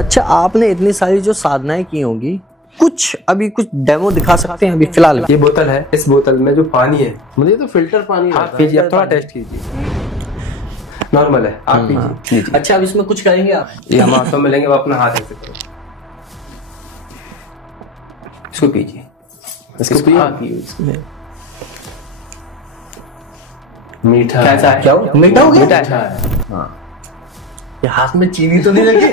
अच्छा, आपने इतनी सारी जो साधनाएं की होंगी, कुछ डेमो दिखा सकते हैं अभी फिलहाल? ये बोतल है, इस बोतल में जो पानी है, मुझे तो फिल्टर पानी आप रहता है। पीजिए, आप थोड़ा टेस्ट कीजिए। नॉर्मल है, आप पीजिए। अच्छा, अब इसमें कुछ करेंगे आप? ये हम हाथों में लेंगे, वो अपना हाथ ऐसे करो, इसको पीजिए, इसको पियो। हाँ पियो इसको। मीठा कैसा है? क्या हो? मीठा हो गया? मीठा है। हाँ। ये हाथ में चीनी तो नहीं लगी?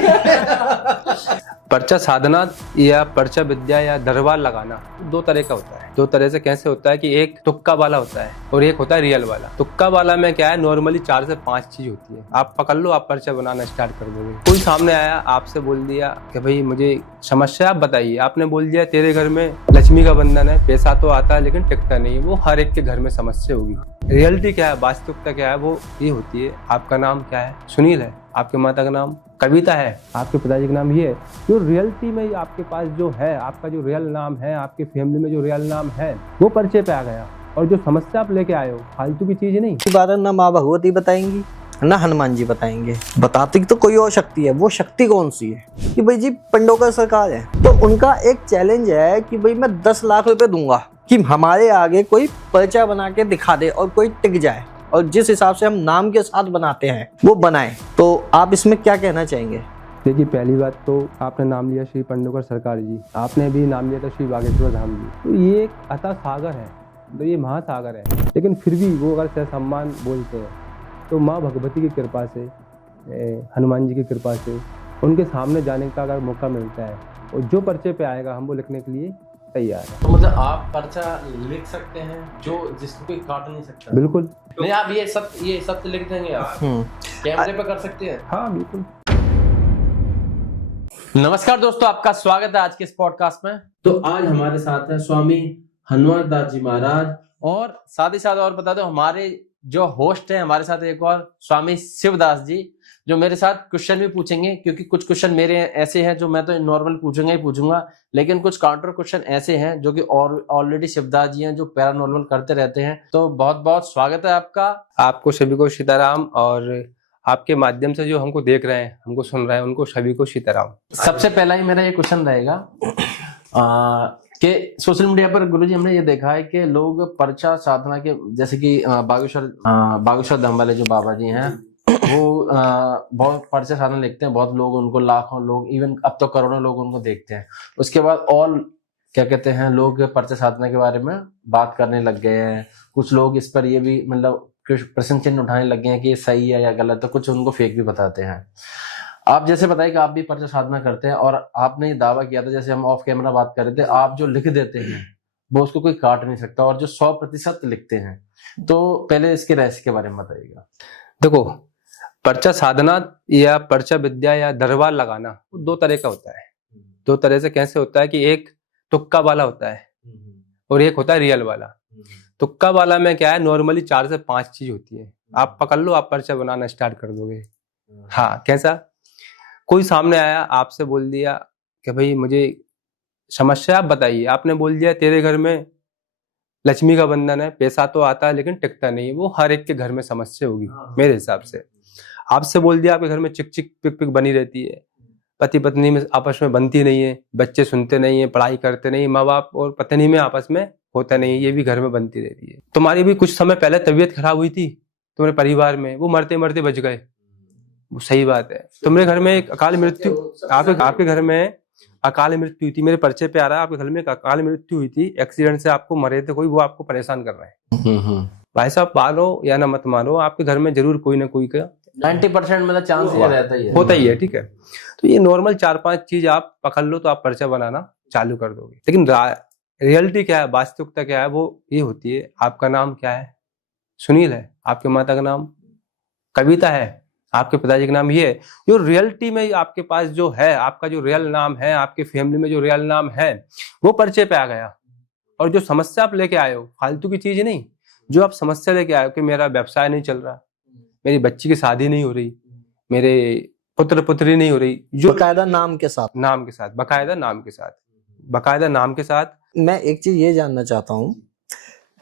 पर्चा साधना या पर्चा विद्या या दरबार लगाना दो तरह का होता है। दो तरह से कैसे होता है कि एक तुक्का वाला होता है और एक होता है रियल वाला। तुक्का वाला में क्या है, नॉर्मली 4 से 5 चीज होती है। आप पकड़ लो, आप पर्चा बनाना स्टार्ट कर दोगे। कोई सामने आया, आपसे बोल दिया कि भाई मुझे समस्या आप बताइए। आपने बोल दिया तेरे घर में लक्ष्मी का बंधन है, पैसा तो आता है लेकिन टिकता नहीं है। वो हर एक के घर में समस्या होगी। रियलिटी क्या है, वास्तविकता क्या है, वो ये होती है। आपका नाम क्या है? सुनील है। आपके माता का नाम कविता है। आपके पिताजी का नाम ये है। जो रियलिटी में आपके पास जो है, आपका जो रियल नाम है, आपके फैमिली में जो रियल नाम है, वो पर्चे पे आ गया। और जो समस्या आप लेके आए हो, फालतू की चीज नहीं। बात ना माँ भगवती बताएंगी ना हनुमान जी बताएंगे। बताती तो कोई और शक्ति है। वो शक्ति कौन सी है? कि भाई जी पंडों का सरकार है, तो उनका एक चैलेंज है कि भाई मैं 10 लाख रुपए दूंगा कि हमारे आगे कोई पर्चा बना के दिखा दे और कोई टिक जाए, और जिस हिसाब से हम नाम के साथ बनाते हैं वो बनाए। तो आप इसमें क्या कहना चाहेंगे? देखिए, पहली बात तो आपने नाम लिया श्री पंडोकर सरकार जी, आपने भी नाम लिया था श्री बागेश्वर धाम जी। तो ये एक अथाह सागर है, तो ये महासागर है। लेकिन फिर भी वो अगर सहसम्मान बोलते हैं तो माँ भगवती की कृपा से, हनुमान जी की कृपा से उनके सामने जाने का अगर मौका मिलता है, और जो पर्चे पे आएगा हम वो लिखने के लिए तैयार है। तो मतलब आप पर्चा लिख सकते हैं जो जिसको कोई काट नहीं सकता? बिल्कुल। नहीं, आप ये सत्य लिख देंगे आप कैमरे पे कर सकते हैं? हाँ बिल्कुल। नमस्कार दोस्तों, आपका स्वागत है आज के इस पॉडकास्ट में। तो आज हमारे साथ है स्वामी हनुमान दास जी महाराज, और साथ ही साथ और बता दो हमारे जो होस्ट है हमारे साथ एक और स्वामी शिवदास जी, जो मेरे साथ क्वेश्चन भी पूछेंगे। क्योंकि कुछ क्वेश्चन मेरे ऐसे हैं जो मैं तो नॉर्मल पूछूंगा, लेकिन कुछ काउंटर क्वेश्चन ऐसे हैं जो कि ऑलरेडी शिवदास जी हैं जो पैरानॉर्मल करते रहते हैं। तो बहुत बहुत स्वागत है आपका। आपको सभी को सीताराम, और आपके माध्यम से जो हमको देख रहे हैं, हमको सुन रहे हैं, उनको सभी को सीताराम। सबसे पहला ही मेरा ये क्वेश्चन रहेगा कि सोशल मीडिया पर गुरुजी हमने ये देखा है कि लोग पर्चा साधना के, जैसे कि बागेश्वर धाम वाले जो बाबा जी हैं, वो बहुत पर्चा साधना लिखते हैं। बहुत लोग उनको, लाखों लोग, इवन अब तो करोड़ों लोग उनको देखते हैं। उसके बाद और क्या कहते हैं, लोग पर्चा साधना के बारे में बात करने लग गए हैं। कुछ लोग इस पर ये भी मतलब प्रश्न चिन्ह उठाने लग गए हैं कि ये सही है या गलत है। कुछ उनको फेक भी बताते हैं। आप जैसे बताइए कि आप भी पर्चा साधना करते हैं, और आपने ये दावा किया था, जैसे हम ऑफ कैमरा बात कर रहे थे, आप जो लिख देते हैं वो उसको कोई काट नहीं सकता, और जो 100% लिखते हैं। तो पहले इसके रहस्य के बारे में बताइएगा। देखो, पर्चा साधना या पर्चा विद्या या दरबार लगाना दो तरह का होता है। दो तरह से कैसे होता है कि एक तुक्का वाला होता है और एक होता है रियल वाला। तुक्का वाला में क्या है, नॉर्मली 4 से 5 चीज होती है। आप पकड़ लो, आप पर्चा बनाना स्टार्ट कर दोगे। हाँ, कैसा? कोई सामने आया, आपसे बोल दिया कि भाई मुझे समस्या आप बताइए। आपने बोल दिया तेरे घर में लक्ष्मी का बंधन है, पैसा तो आता है लेकिन टिकता नहीं है। वो हर एक के घर में समस्या होगी मेरे हिसाब से। आपसे बोल दिया आपके घर में चिक चिक पिक पिक बनी रहती है, पति पत्नी में आपस में बनती नहीं है, बच्चे सुनते नहीं है, पढ़ाई करते नहीं, माँ बाप और पत्नी में आपस में होता नहीं है, ये भी घर में बनती रहती है। तुम्हारी भी कुछ समय पहले तबीयत खराब हुई थी तुम्हारे परिवार में, वो मरते मरते बच गए, वो सही बात है। तुम्हारे घर में एक अकाल मृत्यु, आपके घर में अकाल मृत्यु हुई थी। मेरे पर्चे पे आ रहा है आपके घर में एक अकाल मृत्यु हुई थी, एक्सीडेंट से आपको मरे थे कोई, वो आपको परेशान कर रहे हैं। भाई साहब, मानो या ना मत मानो, आपके घर में जरूर कोई ना कोई का 90% मतलब चांस ये रहता ही है, होता ही है। ठीक है, तो ये नॉर्मल 4-5 चीज आप पकड़ लो तो आप पर्चा बनाना चालू कर दोगे। लेकिन रियलिटी क्या है, वास्तविकता क्या है, वो ये होती है। आपका नाम क्या है? सुनील है। आपके माता का नाम कविता है। आपके पिताजी का नाम ये है। जो रियलिटी में आपके पास जो है, आपका जो रियल नाम है, आपके फैमिली में जो रियल नाम है, वो पर्चे पे आ गया। और जो समस्या आप लेके आए हो, फालतू की चीज नहीं, जो आप समस्या लेके आए हो कि मेरा व्यवसाय नहीं चल रहा, मेरी बच्ची की शादी नहीं हो रही, मेरे पुत्र पुत्री नहीं हो रही, जो बकायदा नाम के साथ, बकायदा नाम के साथ। मैं एक चीज ये जानना चाहता हूँ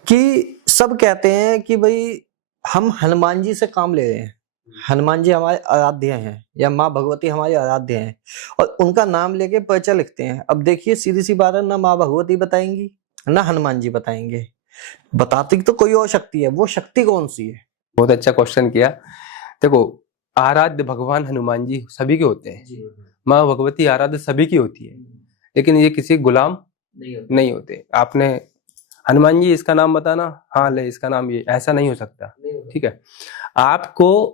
कि सब कहते हैं कि भाई हम हनुमान जी से काम ले रहे हैं, हनुमान जी हमारे आराध्य हैं या माँ भगवती हमारी आराध्य हैं और उनका नाम लेके पर्चा लिखते हैं। अब देखिए सीधी सी बात है, ना माँ भगवती बताएंगी ना हनुमान जी बताएंगे, बताती तो कोई और शक्ति है, वो शक्ति कौन सी है? बहुत अच्छा क्वेश्चन किया। देखो, आराध्य भगवान हनुमान जी सभी के होते हैं, माँ भगवती आराध्य सभी की होती है, लेकिन ये किसी गुलाम नहीं होते। आपने हनुमान जी इसका नाम बताना, हाँ ले इसका नाम ये, ऐसा नहीं हो सकता। ठीक है, आपको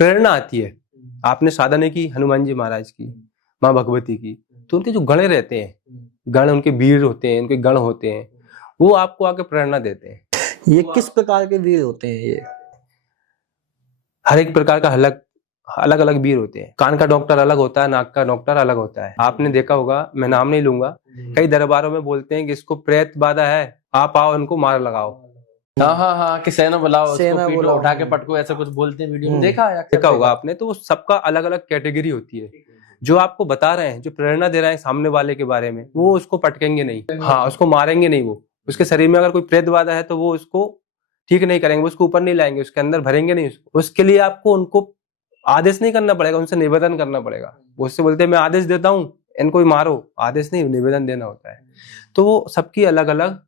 प्रेरणा आती है, आपने साधना की हनुमान जी महाराज की, माँ भगवती की, तो उनके जो गण रहते हैं, गण उनके वीर होते हैं, उनके गण होते हैं, वो आपको आके प्रेरणा देते हैं। ये किस प्रकार के वीर होते हैं? ये हर एक प्रकार का अलग अलग वीर होते हैं। कान का डॉक्टर अलग होता है, नाक का डॉक्टर अलग होता है। आपने देखा होगा, मैं नाम नहीं लूंगा, कई दरबारों में बोलते हैं कि इसको प्रेत बाधा है, आप आओ इनको मार लगाओ। हाँ कि सेना बुलाओ, सेना उसको पीटो, बुलाओ। उठा के पटको, ऐसा कुछ बोलते हैं वीडियो में, देखा है, देखा होगा आपने। तो वो सबका अलग अलग कैटेगरी होती है। जो आपको बता रहे हैं, जो प्रेरणा दे रहे हैं सामने वाले के बारे में, वो उसको पटकेंगे नहीं, हाँ उसको मारेंगे नहीं। वो उसके शरीर में अगर कोई प्रेत बाधा है तो वो उसको ठीक नहीं करेंगे, वो उसको ऊपर नहीं लाएंगे, उसके अंदर भरेंगे नहीं। उसके लिए आपको उनको आदेश नहीं करना पड़ेगा, उनसे निवेदन करना पड़ेगा। वो उससे बोलते हैं मैं आदेश देता हूँ इनको ही मारो, आदेश नहीं, निवेदन देना होता है। तो वो सबकी अलग अलग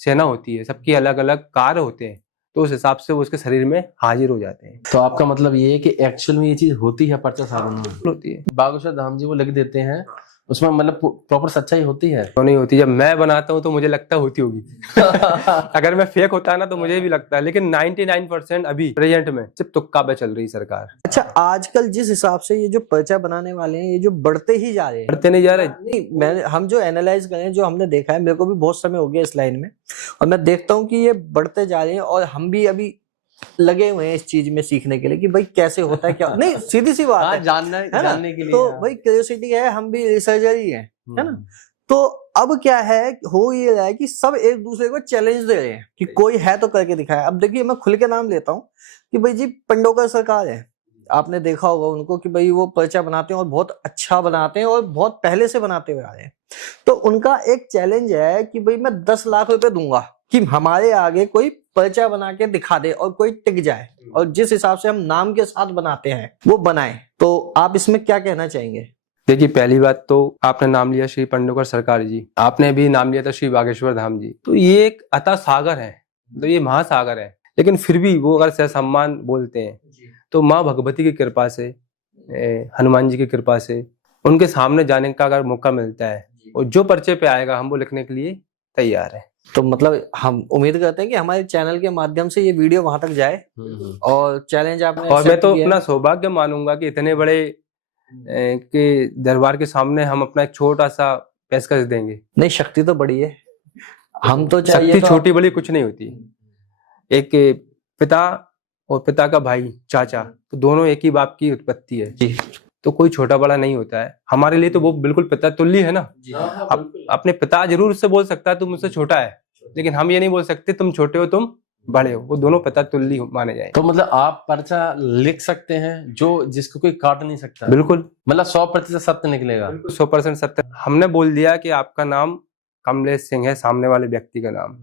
सेना होती है, सबकी अलग अलग कार्य होते हैं, तो उस हिसाब से वो उसके शरीर में हाजिर हो जाते हैं। तो आपका मतलब ये है कि एक्चुअल में ये चीज होती है, पर्चा साधना में होती है। बागेश्वर धाम जी वो लिख देते हैं, उसमें मतलब प्रॉपर सच्चाई होती है? तो नहीं होती। जब मैं बनाता हूँ तो मुझे लगता होती होगी अगर मैं फेक होता है ना तो मुझे भी लगता है, लेकिन 99% अभी प्रेजेंट में सिर्फ तुक्का पे चल रही सरकार। अच्छा, आजकल जिस हिसाब से ये जो पर्चा बनाने वाले हैं, ये जो बढ़ते ही जा रहे हैं, बढ़ते नहीं जा रहे। नहीं, हम जो एनालाइज करें, जो हमने देखा है, मेरे को भी बहुत समय हो गया इस लाइन में, और मैं देखता हूँ कि ये बढ़ते जा रहे हैं और हम भी अभी लगे हुए हैं इस चीज में सीखने के लिए कि भाई कैसे होता है, क्या नहीं, सीधी सी बात है, जानने के लिए। तो भाई क्यूरियोसिटी है, हम भी रिसर्चर ही है ना। तो अब क्या है, हो ये रहा है कि सब एक दूसरे को चैलेंज दे रहे हैं कि कोई है तो करके दिखाए। अब देखिए, मैं खुल के नाम लेता हूँ कि भाई जी पंडोकर सरकार है, आपने देखा होगा उनको कि भाई वो पर्चा बनाते हैं और बहुत अच्छा बनाते हैं और बहुत पहले से बनाते हुए आ रहे हैं। तो उनका एक चैलेंज है कि भाई मैं 10 लाख रुपए दूंगा कि हमारे आगे कोई पर्चा बना के दिखा दे और कोई टिक जाए, और जिस हिसाब से हम नाम के साथ बनाते हैं वो बनाए। तो आप इसमें क्या कहना चाहेंगे? देखिए, पहली बात तो आपने नाम लिया श्री पंडोकर सरकार जी, आपने भी नाम लिया था श्री बागेश्वर धाम जी। तो ये एक अतः सागर है, तो ये महासागर है, लेकिन फिर भी वो अगर सहसम्मान बोलते हैं तो माँ भगवती की कृपा से, हनुमान जी की कृपा से उनके सामने जाने का अगर मौका मिलता है, और जो पर्चे पे आएगा हम वो लिखने के लिए तैयार है। तो मतलब हम उम्मीद करते हैं कि हमारे चैनल के माध्यम से ये वीडियो वहां तक जाए और चैलेंज आपने और मैं तो किया अपना सौभाग्य मानूंगा कि इतने बड़े के दरबार के सामने हम अपना एक छोटा सा पेशकश देंगे। नहीं, शक्ति तो बड़ी है, हम तो चाहिए शक्ति तो छोटी बड़ी कुछ नहीं होती। एक पिता और पिता का भाई चाचा, तो दोनों एक ही बाप की उत्पत्ति है जी। तो कोई छोटा बड़ा नहीं होता है। हमारे लिए तो वो बिल्कुल पिता तुल्य है ना। अपने पिता जरूर उससे बोल सकता है तुम मुझसे छोटा है, लेकिन हम ये नहीं बोल सकते तुम छोटे हो तुम बड़े हो। वो दोनों पिता तुल्य माने जाए। तो मतलब आप पर्चा लिख सकते हैं जो जिसको कोई काट नहीं सकता? बिल्कुल, मतलब 100% सत्य निकलेगा? 100% सत्य। हमने बोल दिया कि आपका नाम कमलेश सिंह है, सामने वाले व्यक्ति का नाम,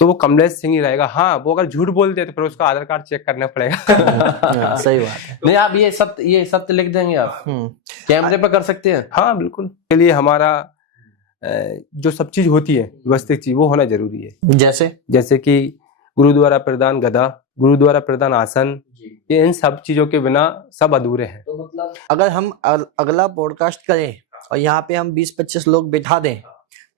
तो वो कमलेश सिंह ही रहेगा। हाँ, वो अगर झूठ बोलते हैं तो फिर उसका आधार कार्ड चेक करना पड़ेगा। सही बात है। नहीं, आप ये सत्य लिख देंगे, आप कैमरे पर कर सकते हैं? हाँ बिल्कुल। के लिए हमारा जो सब चीज होती है, व्यवस्थित चीज, वो होना जरूरी है। जैसे कि गुरुद्वारा प्रदान गदा, गुरुद्वारा प्रदान आसन, ये इन सब चीजों के बिना सब अधूरे हैं। तो मतलब अगर हम अगला पॉडकास्ट करें और यहाँ पे हम 20-25 लोग बिठा दें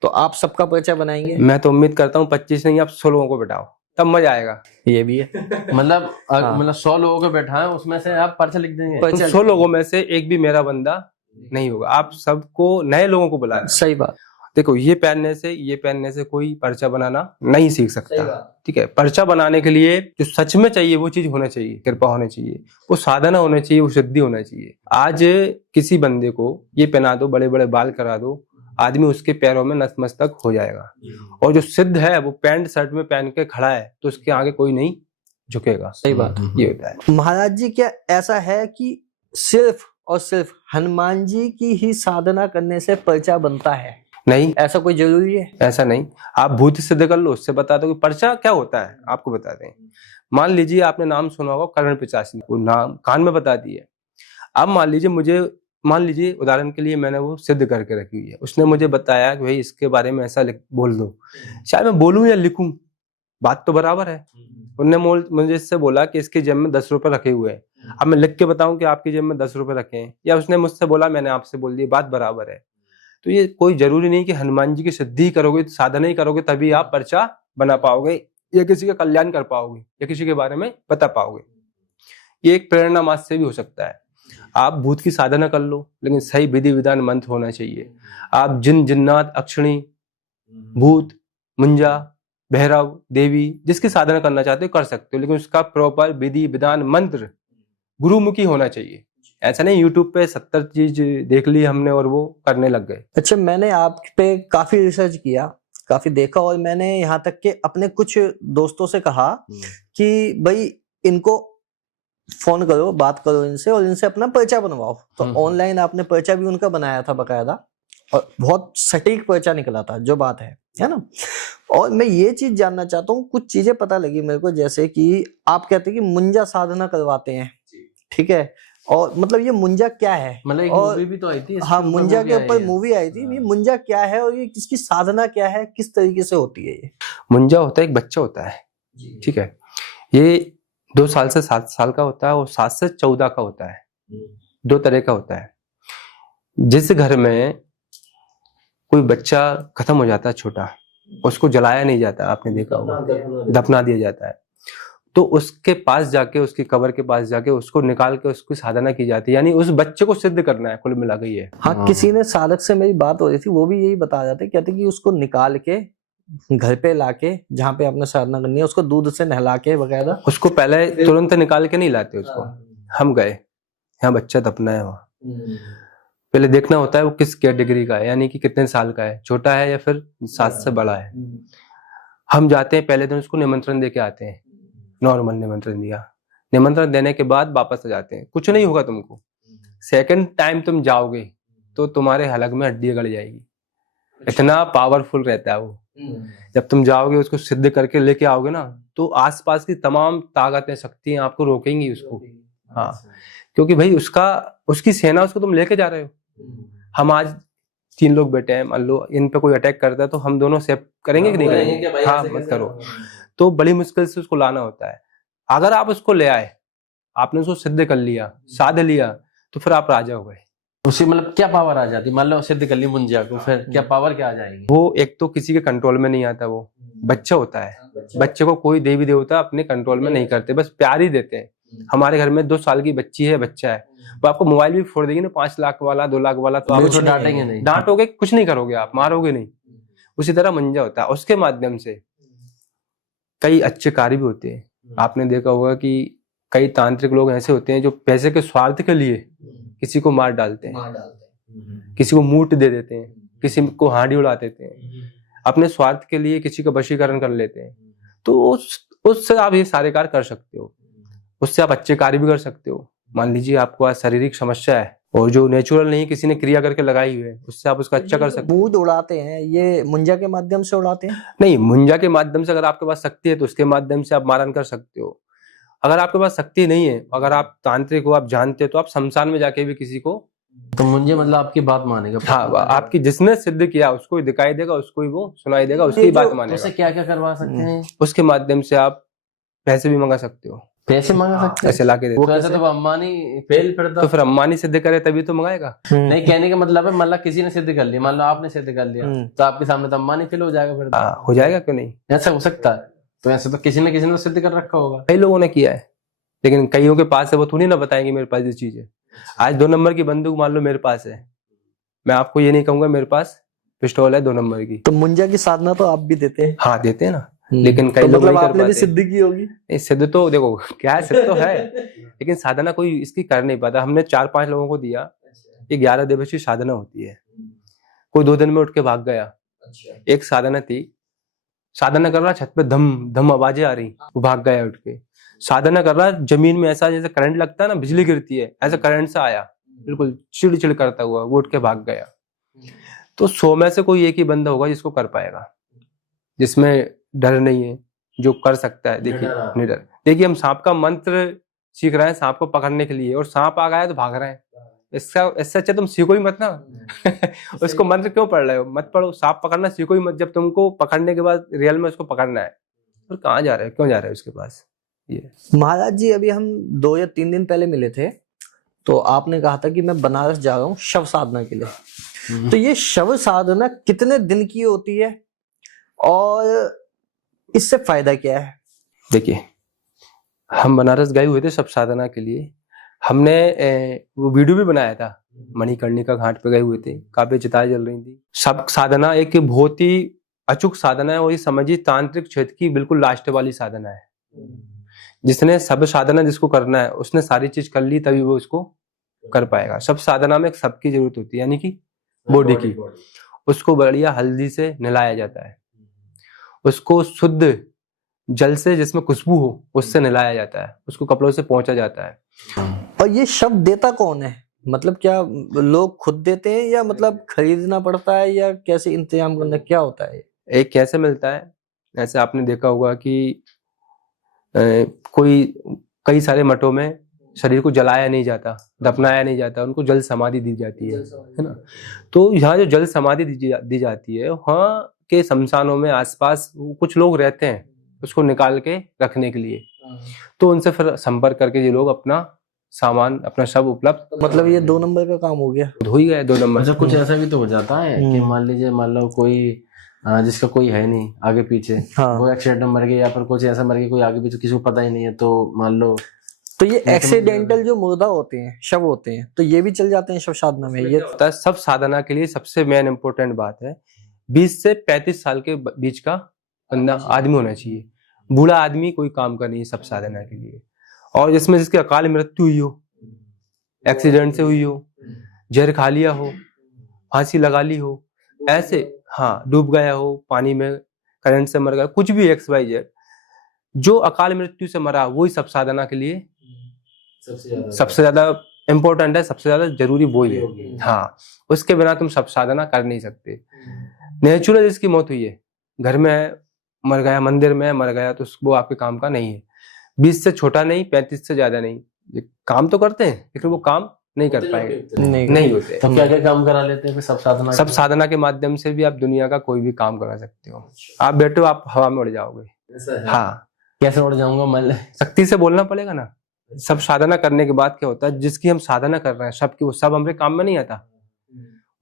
तो आप सबका पर्चा बनाएंगे? मैं तो उम्मीद करता हूँ 25 नहीं, आप 100 लोगों को बिठाओ, तब मजा आएगा। ये भी है। मतलब 100 लोगों को बैठाएं, उसमें से आप पर्चा लिख देंगे? 100 लोगों में से एक भी मेरा बंदा नहीं होगा, आप सबको नए लोगों को बुलाना। सही बात। देखो, ये पहनने से कोई पर्चा बनाना नहीं सीख सकता। ठीक है, पर्चा बनाने के लिए जो सच में चाहिए वो चीज होना चाहिए, कृपा होनी चाहिए, वो साधना होना चाहिए, वो सिद्धि होना चाहिए। आज किसी बंदे को ये पहना दो, बड़े बड़े बाल करा दो, आदमी उसके पैरों में नतमस्तक हो जाएगा। और जो सिद्ध है वो पैंट शर्ट में पहन के खड़ा है तो उसके आगे कोई नहीं झुकेगा। सही बात। ये होता है। महाराज जी, क्या ऐसा है कि सिर्फ और सिर्फ हनुमान जी की ही साधना करने से पर्चा बनता है? नहीं, ऐसा कोई जरूरी है? ऐसा नहीं। आप भूत सिद्ध कर लो, उससे बता दो कि पर्चा क्या होता है, आपको बताते हैं। मान लीजिए आपने नाम सुना होगा कर्ण पिचासी, वो नाम कान में बता दिए। अब मान लीजिए उदाहरण के लिए मैंने वो सिद्ध करके रखी हुई है, उसने मुझे बताया कि भाई इसके बारे में ऐसा बोल दो, चाहे मैं बोलूं या लिखूं बात तो बराबर है। उनने मुझे इससे बोला कि इसकी जेब में 10 रुपए रखे हुए हैं, अब मैं लिख के बताऊं कि आपकी जेब में 10 रुपए रखे हैं, या उसने मुझसे बोला मैंने आपसे बोल दिया, बात बराबर है। तो ये कोई जरूरी नहीं कि हनुमान जी की सिद्धि करोगे, साधना ही करोगे तभी आप पर्चा बना पाओगे या किसी का कल्याण कर पाओगे या किसी के बारे में बता पाओगे। ये एक प्रेरणा मात्र से भी हो सकता है। आप भूत की साधना कर लो, लेकिन सही विधि विधान मंत्र होना चाहिए। आप जिन जिन्नात अक्षणी भूत मुंजा भैरव देवी जिसकी साधना करना चाहते हो कर सकते हो, लेकिन उसका प्रॉपर विधि विधान मंत्र गुरुमुखी होना चाहिए। ऐसा नहीं यूट्यूब पे 70 चीज देख ली हमने और वो करने लग गए। अच्छा, मैंने आप पे काफी रिसर्च किया, काफी देखा, और मैंने यहाँ तक के अपने कुछ दोस्तों से कहा कि भाई इनको फोन करो, बात करो इनसे और इनसे अपना पर्चा बनवाओ। तो ऑनलाइन आपने पर्चा भी उनका बनाया था बकायदा, और बहुत सटीक पर्चा निकला था, जो बात है ना। और मैं ये चीज जानना चाहता हूँ, कुछ चीजें पता लगी मेरे को, जैसे कि आप कहते हैं कि मुंजा साधना करवाते हैं, ठीक है, और मतलब ये मुंजा क्या है? मतलब एक और मूवी भी तो आई थी, हाँ, मुंजा के ऊपर मूवी आई थी। ये मुंजा क्या है और ये किसकी साधना क्या है, किस तरीके से होती है ये? मुंजा होता है एक बच्चा होता है, ठीक है, ये 2 साल से 7 साल का होता है और 7 से 14 का होता है, 2 तरह का होता है। जिस घर में कोई बच्चा खत्म हो जाता है छोटा, उसको जलाया नहीं जाता, आपने देखा होगा, दफना दिया जाता है, तो उसके पास जाके, उसकी कब्र के पास जाके उसको निकाल के उसकी साधना की जाती है, यानी उस बच्चे को सिद्ध करना है, कुल मिला के ये। हाँ, किसी ने साधक से मेरी बात हो रही थी, वो भी यही बता रहे थे, कहते कि उसको निकाल के घर पे लाके, जहाँ पे आपने साधना करनी है, उसको दूध से नहला के वगैरह। उसको पहले तुरंत निकाल के नहीं लाते उसको। हम गए, यहाँ बच्चा दफना है, वहाँ पहले देखना होता है वो किस कैटेगरी का है, यानी कि कितने साल का है, छोटा है या फिर 7 से बड़ा है। हम जाते हैं, पहले दिन उसको निमंत्रण दे के आते हैं, नॉर्मल निमंत्रण दिया, निमंत्रण देने के बाद वापस आ जाते हैं। कुछ नहीं होगा तुमको, सेकंड टाइम तुम जाओगे तो तुम्हारे हलक में हड्डी गड़ जाएगी, इतना पावरफुल रहता है वो। जब तुम जाओगे उसको सिद्ध करके लेके आओगे ना, तो आसपास की तमाम ताकतें शक्तियां आपको रोकेंगी उसको। हाँ, क्योंकि भाई उसकी सेना उसको तुम लेके जा रहे हो। हम आज 3 लोग बैठे हैं, मान लो इन पे कोई अटैक करता है तो हम दोनों सेव करेंगे कि नहीं करेंगे? हाँ, मत करो। तो बड़ी मुश्किल से उसको लाना होता है। अगर आप उसको ले आए, आपने उसको सिद्ध कर लिया, साध लिया, तो फिर आप राजा हो गए। उसी मतलब क्या पावर आ जाती, मान लो सिद्ध कर ली मुंजा को, फिर क्या पावर क्या आ जाएगी? वो एक तो किसी के कंट्रोल में नहीं आता, वो बच्चा होता है, बच्चे को कोई देवी देवता अपने कंट्रोल में नहीं करते, बस प्यार ही देते हैं। हमारे घर में 2 साल की बच्ची है, बच्चा है, वो आपको मोबाइल भी फोड़ देगी ना, 5 लाख वाला, 2 लाख वाला, तो आप तो डांटेंगे नहीं, डांटोगे, कुछ नहीं करोगे, आप मारोगे नहीं। उसी तरह मुंजा होता है, उसके माध्यम से कई अच्छे कार्य भी होते हैं। आपने देखा होगा कि कई तांत्रिक लोग ऐसे होते हैं जो पैसे के स्वार्थ के लिए किसी को मार डालते हैं, किसी को मूठ दे देते हैं, किसी को हांडी उड़ा देते हैं, अपने स्वार्थ के लिए किसी का वशीकरण कर लेते हैं। तो उससे आप ये सारे कार्य कर सकते हो, उससे आप अच्छे कार्य भी कर सकते हो। मान लीजिए आपको आज शारीरिक समस्या है और जो नेचुरल नहीं, किसी ने क्रिया करके लगाई हुई है, उससे आप उसका अच्छा कर सकते हो। भूत उड़ाते हैं, ये मुंजा के माध्यम से उड़ाते हैं? नहीं, मुंजा के माध्यम से अगर आपके पास शक्ति है तो उसके माध्यम से आप मारन कर सकते हो। अगर आपके पास शक्ति नहीं है, अगर आप तांत्रिक हो, आप जानते हो, तो आप शमशान में जाके भी किसी को, तो मुंजे मतलब आपकी बात मानेगा। हाँ, आपकी जिसने सिद्ध किया उसको ही दिखाई देगा, उसको ही वो सुनाई देगा, उसकी बात मानेगा। उससे क्या क्या करवा सकते हैं? उसके माध्यम से आप पैसे भी मंगा सकते हो, पैसे मंगा सकते हैं, ऐसे लाके देते। वो कैसे? तो अम्बानी फेल फिर तो फिर अम्बानी सिद्ध करे तभी तो मंगाएगा। नहीं, कहने का मतलब है मतलब किसी ने सिद्ध कर लिया, मान लो आपने सिद्ध कर लिया, तो आपके सामने तो अम्बानी फेल हो जाएगा फिर। हो जाएगा, क्यों नहीं, ऐसा हो सकता है। तो ऐसे तो किसी ने तो सिद्ध कर रखा होगा, कई लोगों ने किया है, लेकिन कईयों के पास है, वो थोड़ी ना बताएंगे मेरे पास ये चीज है। आज 2 नंबर की बंदूक मान लो मेरे पास है, मैं आपको ये नहीं कहूंगा मेरे पास पिस्टल है 2 नंबर की। तो मुंजा की साधना तो आप भी देते हैं? हाँ, देते हैं ना, लेकिन कई तो लोग मतलब नहीं कर आपने भी पाते। सिद्धि की होगी? नहीं, सिद्ध तो देखो क्या है, सिद्ध तो है, लेकिन साधना कोई इसकी कर नहीं पाता। हमने 4-5 लोगों को दिया, ये 11 दिवसीय साधना होती है। कोई 2 दिन में उठ के भाग गया। एक साधना थी, साधना कर रहा, छत पे धम धम आवाजें आ रही, वो भाग गया उठ के। साधना कर रहा, जमीन में ऐसा जैसे करंट लगता है ना, बिजली गिरती है, ऐसा करंट सा आया, बिल्कुल चिड़ चिड़ करता हुआ, वो उठ के भाग गया। तो 100 में से कोई एक ही बंदा होगा जिसको कर पाएगा, जिसमें डर नहीं है, जो कर सकता है। देखिए निडर, देखिए हम सांप का मंत्र सीख रहे हैं सांप को पकड़ने के लिए, और सांप आ गया है तो भाग रहे हैं। इससे अच्छा तुम सीखो ही मत ना। उसको मंत्र क्यों पढ़ रहे हो? मत पढ़ो, सांप पकड़ना सीखो ही मत। जब तुमको पकड़ने के बाद रियल में उसको पकड़ना है, और कहाँ जा रहे हो, क्यों जा रहे हो उसके पास? ये महाराज जी, अभी हम 2 या 3 दिन पहले मिले थे, तो आपने कहा था कि मैं बनारस जा रहा हूँ शव साधना के लिए। तो ये शव साधना कितने दिन की होती है और इससे फायदा क्या है? देखिए, हम बनारस गए हुए थे शव साधना के लिए। हमने वो वीडियो भी बनाया था। मणिकर्णिका घाट पे गए हुए थे, काफी चिताएं जल रही थी। शव साधना एक बहुत ही अचूक साधना है, और ये समझिए तांत्रिक क्षेत्र की बिल्कुल लास्ट वाली साधना है। जिसने सब साधना जिसको करना है उसने सारी चीज कर ली, तभी वो उसको कर पाएगा। सब साधना में एक सब की जरूरत होती है, यानी कि बॉडी की। उसको बढ़िया हल्दी से नहलाया जाता है, उसको शुद्ध जल से जिसमें खुशबू हो उससे नहलाया जाता है, उसको कपड़ों से पोंछा जाता है। और ये शव देता कौन है? मतलब क्या लोग खुद देते हैं, या मतलब खरीदना पड़ता है, या कैसे इंतजाम करना, क्या होता है? एक कैसे मिलता है, ऐसे आपने देखा होगा कि कोई कई सारे मठों में शरीर को जलाया नहीं जाता, दफनाया नहीं जाता, उनको जल समाधि दी जाती है ना। तो यहाँ जो जल समाधि दी जाती है, वहाँ के शमशानों में आसपास कुछ लोग रहते हैं उसको निकाल के रखने के लिए। तो उनसे फिर संपर्क करके ये लोग अपना सामान, अपना शव उपलब्ध। मतलब ये 2 नंबर का काम हो गया। हो ही गए 2 नंबर। अच्छा, कुछ ऐसा भी तो हो जाता है कि मान लीजिए, मान लो कोई जिसका कोई है नहीं आगे पीछे, हाँ। वो एक्सीडेंट में मर गया, या फिर कुछ ऐसा मर गया कोई आगे पीछे किसी को पता ही नहीं है, तो मान लो तो ये एक्सीडेंटल जो मुर्दा होते हैं, शव होते हैं, तो ये भी चल जाते हैं शव साधना में? ये होता है सब साधना के लिए सबसे मेन इंपॉर्टेंट बात है 20 से 35 साल के बीच का बंदा आदमी होना चाहिए। बूढ़ा आदमी कोई काम का नहीं है सब साधना के लिए। और जिसमें जिसकी अकाल मृत्यु हुई हो, एक्सीडेंट से हुई हो, जहर खा लिया हो, फांसी लगा ली हो, ऐसे, हाँ, डूब गया हो पानी में, करंट से मर गया, कुछ भी XYZ, जो अकाल मृत्यु से मरा, वही सब साधना के लिए सबसे ज्यादा इम्पोर्टेंट है, सबसे ज्यादा जरूरी वही है। हाँ, उसके बिना तुम सब साधना कर नहीं सकते। नेचुरल जिसकी मौत हुई है, घर में है, मर गया, मंदिर में मर गया, तो वो आपके काम का नहीं है। 20 से छोटा नहीं, 35 से ज्यादा नहीं। ये काम तो करते हैं लेकिन वो काम नहीं कर पाएंगे, नहीं होते। तो क्या क्या काम करा लेते हैं फिर सब साधना? सब साधना के माध्यम से भी आप दुनिया का कोई भी काम करा सकते हो। आप बैठो, आप हवा में उड़ जाओगे। हाँ, कैसे उड़ जाऊंगा? मान शक्ति से बोलना पड़ेगा ना। सब साधना करने के बाद क्या होता है, जिसकी हम साधना कर रहे हैं सबकी, वो सब हमारे काम में नहीं आता।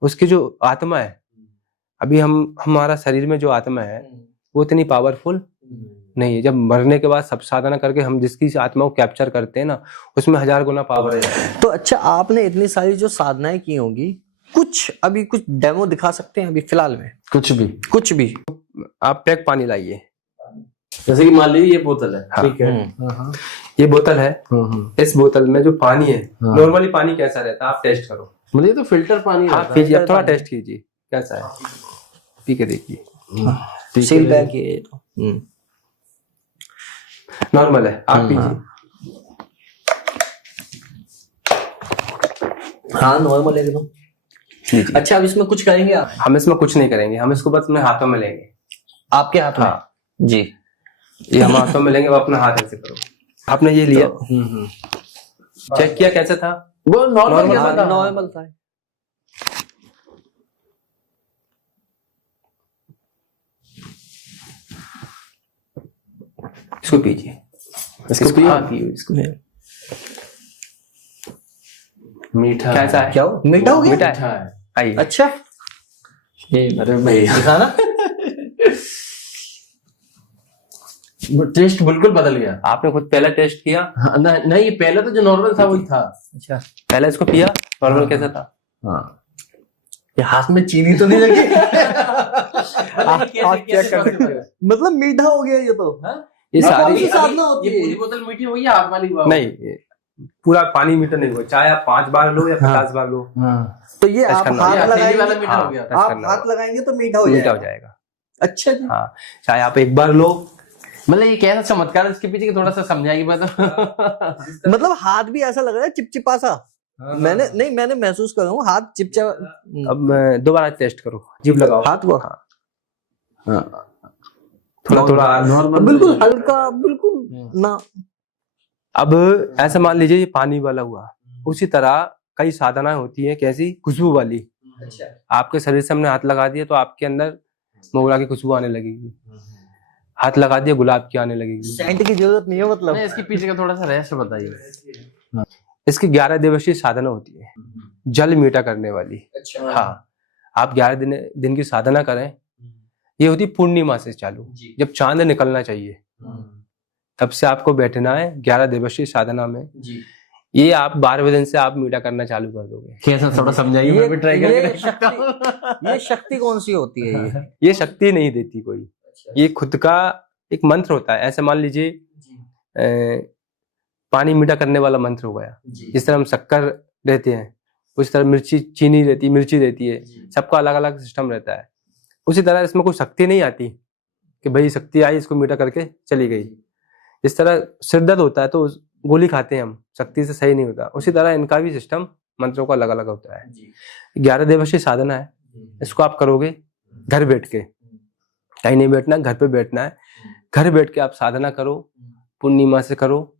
उसकी जो आत्मा है, अभी हमारा शरीर में जो आत्मा है वो इतनी पावरफुल नहीं है। जब मरने के बाद सब साधना करके हम जिसकी आत्मा को कैप्चर करते हैं ना, उसमें 1000 गुना पावर है। तो अच्छा, आपने इतनी सारी जो साधनाएं की होंगी, कुछ डेमो दिखा सकते हैं अभी फिलहाल में? कुछ भी। आप पैक पानी लाइए। जैसे कि मान लीजिए ये बोतल है, ठीक है, ये बोतल है। इस बोतल में जो पानी है, नॉर्मली पानी कैसा रहता है आप टेस्ट करो। मतलब ये तो फिल्टर पानी हाँ, फिर थोड़ा टेस्ट कीजिए कैसा है, पी के देखिए। सील पैक ये तो नॉर्मल है, आप पीजिए। हाँ, नॉर्मल है एकदम। अच्छा, अब इसमें कुछ करेंगे आप? हम इसमें कुछ नहीं करेंगे, हम इसको बस अपने हाथों में लेंगे। आपके हाथ में? हाँ जी, ये हम हाथों में लेंगे। वो अपना हाथ ऐसे करो। आपने ये लिया, चेक किया कैसा था? वो नॉर्मल था। इसको पीजिए, इसको पियो। हाँ पियो इसको। मीठा कैसा है? क्या हो? मीठा हो गया? मीठा मीठा है। है। आइए। अच्छा, अरे भाई दिखाना। टेस्ट बिल्कुल बदल गया। आपने खुद पहला टेस्ट किया? हाँ, नहीं, पहले तो जो नॉर्मल था वही था। अच्छा, पहले इसको पिया, नॉर्मल कैसा था? हाँ, ये हाथ में चीनी तो नहीं लगी? आप चेक कर सकते हो। मतलब मीठा हो गया ये तो। ये कौन सारी सी साधना होती ये है? पूरी बोतल मीठी हुई है, आप वाली हुआ? नहीं, पूरा पानी मीठा नहीं हुआ। चाहे आप 5 बार लो या 50 बार लो, तो ये आप करना। हाथ ये हथेली लगाएंगे, वाला मीठा हो गया। आप हाथ लगाएंगे तो मीठा हो मीठा हो जाएगा। जाएगा। अच्छा जी। हाँ, चाहे आप 1 बार लो। मतलब ये कैसा चमत्कार है इसके पीछे, थोड़ा सा समझाएगी बात? मतलब हाथ भी ऐसा लग रहा है चिपचिपा सा। मैंने महसूस कर रहा हूँ हाथ चिपचा। अब मैं दोबारा टेस्ट करो, जीभ लगाओ हाथ को। हाँ थोड़ा थोड़ा नॉर्मल बिल्कुल हल्का, बिल्कुल ना। अब ऐसे मान लीजिए ये पानी वाला हुआ, उसी तरह कई साधनाएं होती हैं कैसी, खुशबू वाली। अच्छा। आपके शरीर से हमने हाथ लगा दिया तो आपके अंदर मोगरा की खुशबू आने लगेगी, हाथ लगा दिया गुलाब की आने लगेगी। सेंट की जरूरत नहीं है मतलब। नहीं, इसके पीछे का थोड़ा सा रहस्य बताइए। इसकी 11 दिवसीय साधना होती है, जल मीठा करने वाली। अच्छा। हाँ, आप 11 दिन की साधना करें। ये होती पूर्णिमा से चालू, जब चांद निकलना चाहिए तब से आपको बैठना है 11 दिवसीय साधना में। ये आप 12वें दिन से आप मीठा करना चालू कर दोगे। कैसे, थोड़ा समझाइए, मैं भी ट्राई करके देख सकता हूँ। ये शक्ति कौन सी होती है ये? ये शक्ति नहीं देती कोई, ये खुद का एक मंत्र होता है। ऐसे मान लीजिए पानी मीठा करने वाला मंत्र हो गया। जिस तरह हम शक्कर रहते हैं उस तरह मिर्ची चीनी रहती, मिर्ची रहती है, सबका अलग अलग सिस्टम रहता है। उसी तरह इसमें कोई शक्ति नहीं आती कि भाई शक्ति आई इसको मीठा करके चली गई। इस तरह सिर दर्द होता है तो गोली खाते हैं हम, शक्ति से सही नहीं होता। उसी तरह इनका भी सिस्टम मंत्रों का अलग अलग होता है। 11 दिवसीय साधना है, इसको आप करोगे घर बैठ के, कहीं नहीं बैठना, घर पे बैठना है। घर बैठ के आप साधना करो, पूर्णिमा से करो,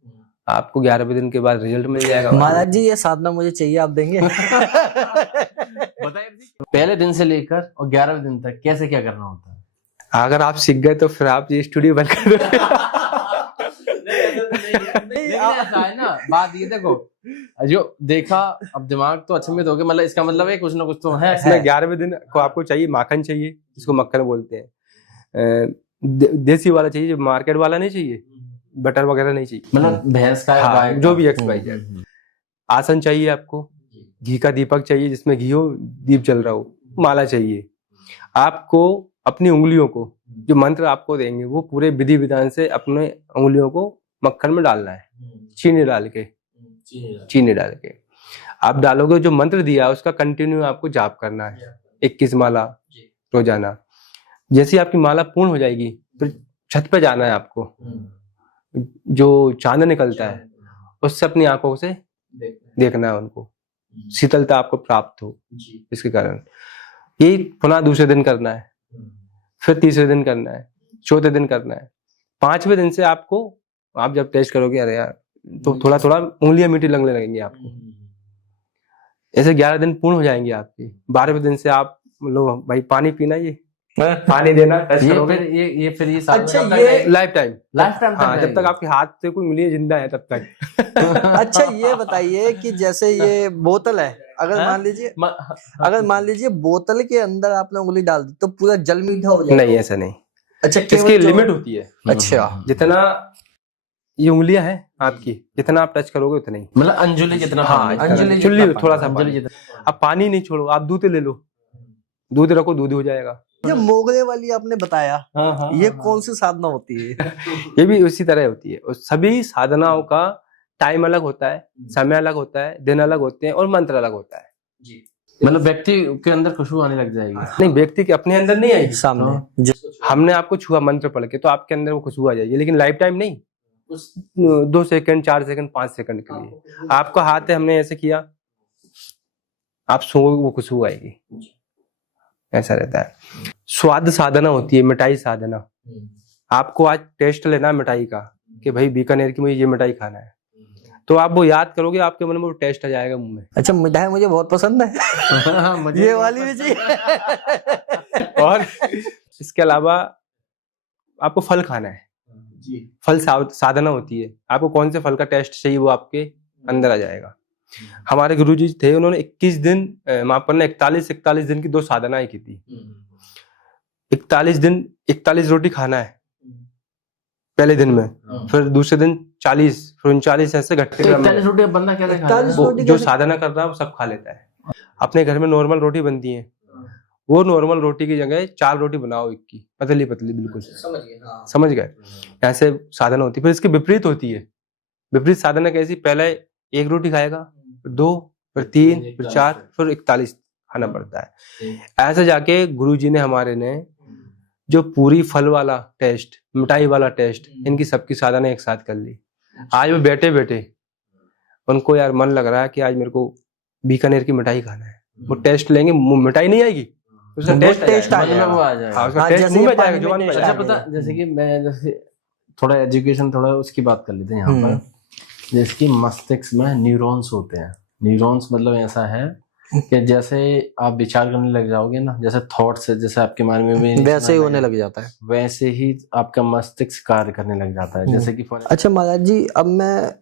आपको 11वें दिन के बाद रिजल्ट मिल जाएगा। महाराज जी ये साधना मुझे चाहिए, आप देंगे? पहले दिन से लेकर और 11वें दिन तक कैसे क्या करना होता है? अगर आप सीख गए तो फिर आप ये स्टूडियो बंद कर दो। नहीं, ऐसा है ना, बात ये देखो, जो देखा अब दिमाग तो अचंभित हो गया, मतलब इसका मतलब है कुछ ना कुछ तो है। इसमें 11वें दिन को आपको चाहिए माखन चाहिए, जिसको मक्खन बोलते हैं। देसी वाला चाहिए, जो मार्केट वाला नहीं चाहिए, बटर वगैरह नहीं चाहिए, मतलब भैंस का या हाँ, गाय का? जो भी एक्सरसाइज है। आसन चाहिए आपको, घी का दीपक चाहिए जिसमें घी हो, दीप जल रहा हो, माला चाहिए। आपको अपनी उंगलियों को, जो मंत्र आपको देंगे वो पूरे विधि विधान से अपने उंगलियों को मक्खन में डालना है, चीनी डाल के आप डालोगे। जो मंत्र दिया उसका कंटिन्यू आपको जाप करना है, 21 माला रोजाना। जैसे आपकी माला पूर्ण हो जाएगी फिर छत पे जाना है आपको, जो चांद निकलता है उससे अपनी आंखों से देखना है उनको, शीतलता आपको प्राप्त हो इसके कारण। यही पुनः दूसरे दिन करना है, फिर तीसरे दिन करना है, चौथे दिन करना है। 5वें दिन से आपको, आप जब टेस्ट करोगे अरे यार तो थोड़ा थोड़ा उंगलियां मीठी लगने लगेंगी आपको। ऐसे 11 दिन पूर्ण हो जाएंगे आपके। 12वें दिन से आप लो भाई पानी पीना, ये पानी देना, टच करोगे। ये फिर ये अच्छा, ये लाइफ टाइम तक जब तक आपके हाथ से कोई उंगलियां जिंदा है तब तक। अच्छा ये बताइए कि जैसे ये बोतल है, अगर मान लीजिए बोतल के अंदर आपने उंगली डाल दी तो पूरा जल मीठा हो जाएगा? नहीं, ऐसा नहीं। अच्छा, इसकी लिमिट होती है। अच्छा, जितना ये उंगलियां हैं आपकी, जितना आप टच करोगे उतना ही, मतलब अंजुली जितना। हाँ, अंजुली चुल्ली थोड़ा सा अंजुली पानी। जितना। अब पानी नहीं छोड़ो, आप दूध ले लो, दूध रखो, दूध हो जाएगा। ये मोगरे वाली आपने बताया, ये कौन सी साधना होती है? ये भी उसी तरह होती है। और सभी साधनाओं का टाइम अलग होता है, समय अलग होता है, दिन अलग होते हैं और मंत्र अलग होता है। मतलब व्यक्ति के अंदर खुशबू आने लग जाएगी? नहीं, व्यक्ति के अपने अंदर नहीं आएगी, सामने हमने आपको छुआ मंत्र पढ़ के तो आपके अंदर वो खुशबू आ जाएगी, लेकिन लाइफ टाइम नहीं, 2 सेकंड, 4 सेकंड, 5 सेकंड के लिए। आपका हाथ है, हमने ऐसे किया, आप सोओगे वो खुशबू आएगी, ऐसा रहता है। स्वाद साधना होती है, मिठाई साधना। आपको आज टेस्ट लेना है मिठाई का कि भाई बीकानेर की मुझे ये मिठाई खाना है, तो आप वो याद करोगे, आपके मन में वो टेस्ट आ जाएगा मुंह में। अच्छा, मिठाई मुझे बहुत पसंद है। मुझे ये वाली भी चाहिए। और इसके अलावा आपको फल खाना है, फल साधना होती है। आपको कौन से फल का टेस्ट चाहिए वो आपके अंदर आ जाएगा। हमारे गुरुजी थे, उन्होंने 21 दिन, माफ करना 41 दिन की 2 साधनाएं की थी। 41 दिन 41 रोटी खाना है पहले दिन में, फिर दूसरे दिन 40, फिर 39, ऐसे घटते क्रम में। 41 रोटी बंदा कैसे खा रहा है? वो जो साधना कर रहा है वो सब खा लेता है। अपने घर में नॉर्मल रोटी बनती है, वो नॉर्मल रोटी की जगह 4 रोटी बनाओ, एक की पतली पतली, बिल्कुल समझ गए। ऐसे साधना होती है। फिर इसकी विपरीत होती है। विपरीत साधना कैसी, पहले 1 रोटी खाएगा, फिर 2, फिर 3, फिर 4, फिर 41 खाना पड़ता है। ऐसे जाके गुरुजी ने हमारे ने जो पूरी फल वाला टेस्ट, मिठाई वाला टेस्ट, इनकी सबकी साधना एक साथ कर ली। आज वो बैठे बैठे उनको यार मन लग रहा है कि आज मेरे को बीकानेर की मिठाई खाना है, वो टेस्ट लेंगे, मिठाई नहीं आएगी, उसका वो टेस्ट टेस्ट आ आ जाएगा। वो आ जाएगा। हाँ, उसका हाँ, टेस्ट जैसे मुंह में ये जाएगा, पानी जुबान में पे taste अच्छा जाएगा। पता, जैसे कि मैं जैसे थोड़ा एजुकेशन थोड़ा उसकी बात कर लेते हैं यहाँ हम्म। पर। जैसे कि मस्तिष्क में न्यूरॉन्स होते हैं। न्यूरॉन्स मतलब ऐसा है कि जैसे आप विचार करने लग जाओगे ना, जैसे थॉट्स है, जैसे आपके माइंड में भी वैसे ही होने लग जाता है। वैसे ही आपका मस्तिष्क कार्य करने लग जाता है। जैसे कि अच्छा महाराज जी, अब मैं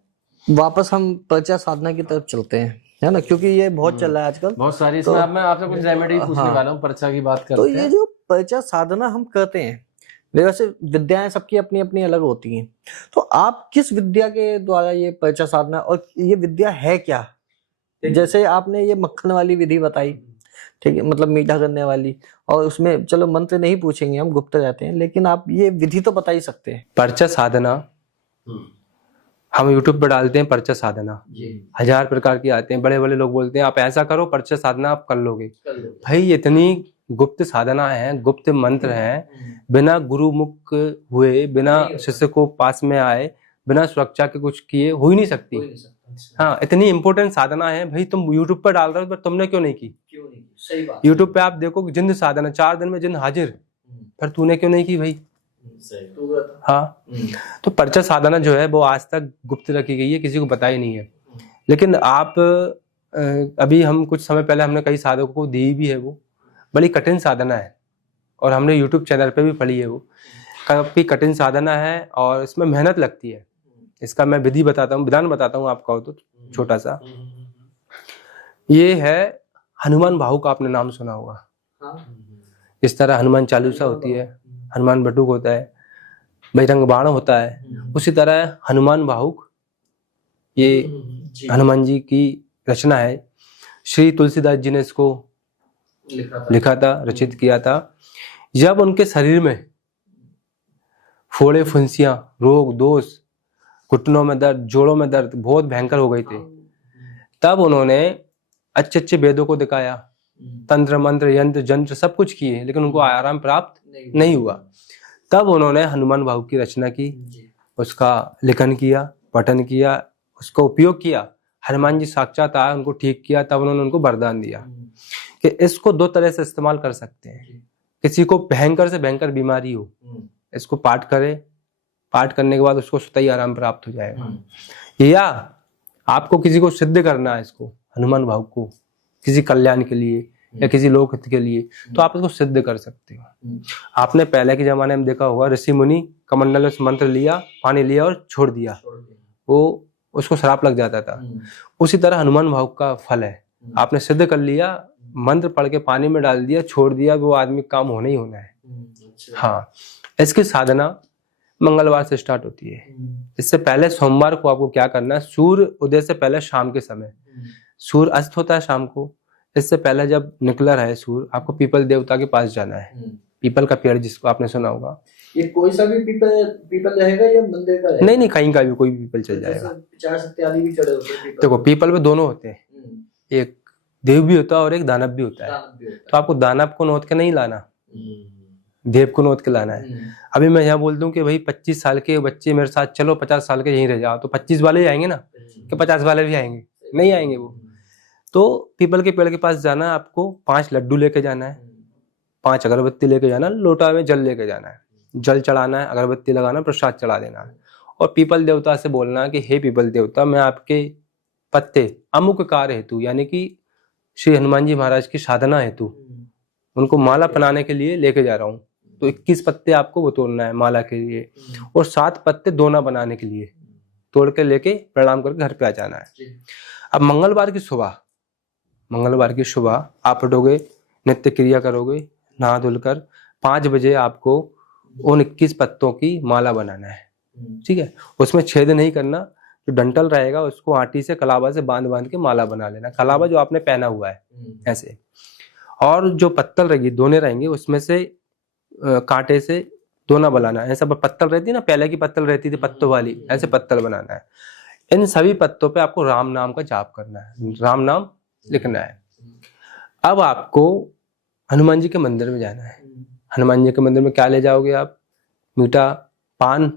वापस हम पर्चा साधना की तरफ चलते हैं, है ना, क्योंकि ये बहुत चल रहा है आजकल। बहुत सारी तो- इसमें अब मैं आपसे कुछ रेमेडी पूछने हाँ। वाला हूँ, पर्चा की बात तो करते ये हैं। जो पर्चा साधना हम करते हैं, वैसे विद्याएं सबकी अपनी अपनी अलग होती हैं, तो आप किस विद्या के द्वारा ये पर्चा साधना, और ये विद्या है क्या? जैसे आपने ये मक्खन वाली विधि बताई, ठीक है, मतलब मीठा करने वाली, और उसमें चलो मंत्र नहीं पूछेंगे, हम गुप्त रहते हैं, लेकिन आप ये विधि तो बता ही सकते हैं। पर्चा साधना हम यूट्यूब पर डालते हैं, पर्चा साधना 1000 प्रकार की आते हैं, बड़े बड़े लोग बोलते हैं आप ऐसा करो पर्चा साधना आप कर लोगे। भाई ये इतनी गुप्त साधना है, गुप्त मंत्र है, बिना गुरु मुख हुए, बिना शिष्य को पास में आए, बिना सुरक्षा के कुछ किए हो ही नहीं सकती। हाँ, इतनी इंपॉर्टेंट साधना है भाई, तुम यूट्यूब पर डाल रहे हो, पर तुमने क्यों नहीं की? सही बात। यूट्यूब पे आप देखो जिंद साधना 4 दिन में जिंद हाजिर, पर तूने क्यों नहीं की भाई? हाँ, तो पर्चा साधना जो है वो आज तक गुप्त रखी गई है, किसी को पता ही नहीं है। लेकिन आप अभी हम कुछ समय पहले हमने कई साधकों को दी भी है, वो बड़ी कठिन साधना है, और हमने यूट्यूब चैनल पे भी पढ़ी है। वो काफी कठिन साधना है और इसमें मेहनत लगती है। इसका मैं विधि बताता हूँ, विधान बताता हूँ आपका, तो छोटा सा ये है हनुमान भाव का, आपने नाम सुना होगा। इस तरह हनुमान चालीसा होती है, हनुमान बटुक होता है, बजरंग बाण होता है, उसी तरह हनुमान भावुक ये हनुमान जी की रचना है। श्री तुलसीदास जी ने इसको लिखा था, रचित किया था। जब उनके शरीर में फोड़े फुंसियां, रोग दोष, घुटनों में दर्द, जोड़ों में दर्द बहुत भयंकर हो गए थे, तब उन्होंने अच्छे अच्छे वेदों को दिखाया, तंत्र मंत्र यंत्र जंत्र सब कुछ किए, लेकिन उनको आराम प्राप्त नहीं हुआ। तब उन्होंने हनुमान भाव की रचना की, उसका लेखन किया, पठन किया, उसका उपयोग किया। हनुमान जी साक्षात आए, उनको ठीक किया, तब उन्होंने उनको वरदान दिया कि इसको 2 तरह से इस्तेमाल कर सकते हैं। किसी को भयंकर से भयंकर बीमारी हो, इसको पाठ करे, पाठ करने के बाद उसको स्वतः ही आराम प्राप्त हो जाएगा। या आपको किसी को सिद्ध करना है, इसको हनुमान भाव को किसी कल्याण के लिए या किसी लोक हित के लिए, तो आप इसको सिद्ध कर सकते हो। आपने पहले के जमाने में देखा होगा, ऋषि मुनि कमंडल में मंत्र लिया, पानी लिया और छोड़ दिया, वो उसको श्राप लग जाता था। उसी तरह हनुमान भाव का फल है, आपने सिद्ध कर लिया, मंत्र पढ़ के पानी में डाल दिया, छोड़ दिया, वो आदमी काम होना ही होना है। हाँ, इसकी साधना मंगलवार से स्टार्ट होती है। इससे पहले सोमवार को आपको क्या करना है, सूर्य उदय से पहले शाम के समय, सूर्य अस्त होता है शाम को, इससे पहले जब निकला रहे सूर्य, आपको पीपल देवता के पास जाना है। पीपल का पेड़ जिसको आपने सुना होगा, ये कोई सा भी पीपल रहेगा या मंदिर का रहेगा? नहीं, कहीं का भी कोई पीपल चल जाएगा। 50 इत्यादि भी चढ़े होते हैं। देखो पीपल में दोनों होते हैं, एक देव भी होता है और एक दानव भी होता है। तो आपको दानव को नोत के नहीं लाना, देव को नोत के लाना है। अभी मैं यहाँ बोल दूं कि भाई 25 साल के बच्चे मेरे साथ चलो, 50 साल के यहीं रह जाओ, तो 25 वाले ही आएंगे ना, कि 50 वाले भी आएंगे? नहीं आएंगे वो। तो पीपल के पेड़ के पास जाना है, आपको 5 लड्डू लेके जाना है, 5 अगरबत्ती लेके जाना है, लोटा में जल लेके जाना है, जल चढ़ाना है, अगरबत्ती लगाना, प्रसाद चढ़ा देना है, और पीपल देवता से बोलना है कि हे पीपल देवता, मैं आपके पत्ते अमुक कार्य हेतु, यानी कि श्री हनुमान जी महाराज की साधना हेतु उनको माला बनाने के लिए लेके जा रहा हूँ। तो 21 पत्ते आपको वो तोड़ना है माला के लिए, और 7 पत्ते दोना बनाने के लिए तोड़ के लेके प्रणाम करके घर पे आ जाना है। अब मंगलवार की सुबह आप उठोगे, नित्य क्रिया करोगे, नहा धुलकर 5 बजे आपको उन 21 पत्तों की माला बनाना है। ठीक है, उसमें छेद नहीं करना, जो डंटल रहेगा उसको आटी से कलावा से बांध के माला बना लेना, कलावा जो आपने पहना हुआ है ऐसे। और जो पत्तल रहेगी, दोने रहेंगे, उसमें से कांटे से दोना बनाना है। ऐसा पत्तल रहती है ना, पहले की पत्तल रहती थी पत्तों वाली, ऐसे पत्तल बनाना है। इन सभी पत्तों पे आपको राम नाम का जाप करना है, राम नाम लिखना है। अब आपको हनुमान जी के मंदिर में जाना है। हनुमान जी के मंदिर में क्या ले जाओगे आप? मीठा पान,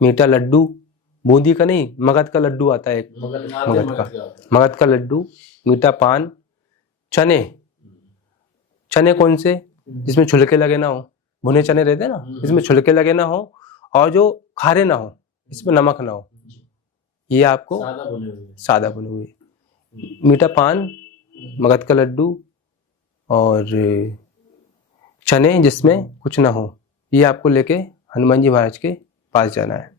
मीठा लड्डू बूंदी का नहीं, मगध का लड्डू आता है एक, मगध का लड्डू, मीठा पान, चने। चने कौन से? जिसमें छिलके लगे ना हो, भुने चने रहते हैं ना, जिसमें छिलके लगे ना हो और जो खारे ना हो, इसमें नमक ना हो, ये आपको सादा भुने हुए। मीठा पान, मगध का लड्डू और चने जिसमें कुछ ना हो, ये आपको लेके हनुमान जी महाराज के पास जाना है।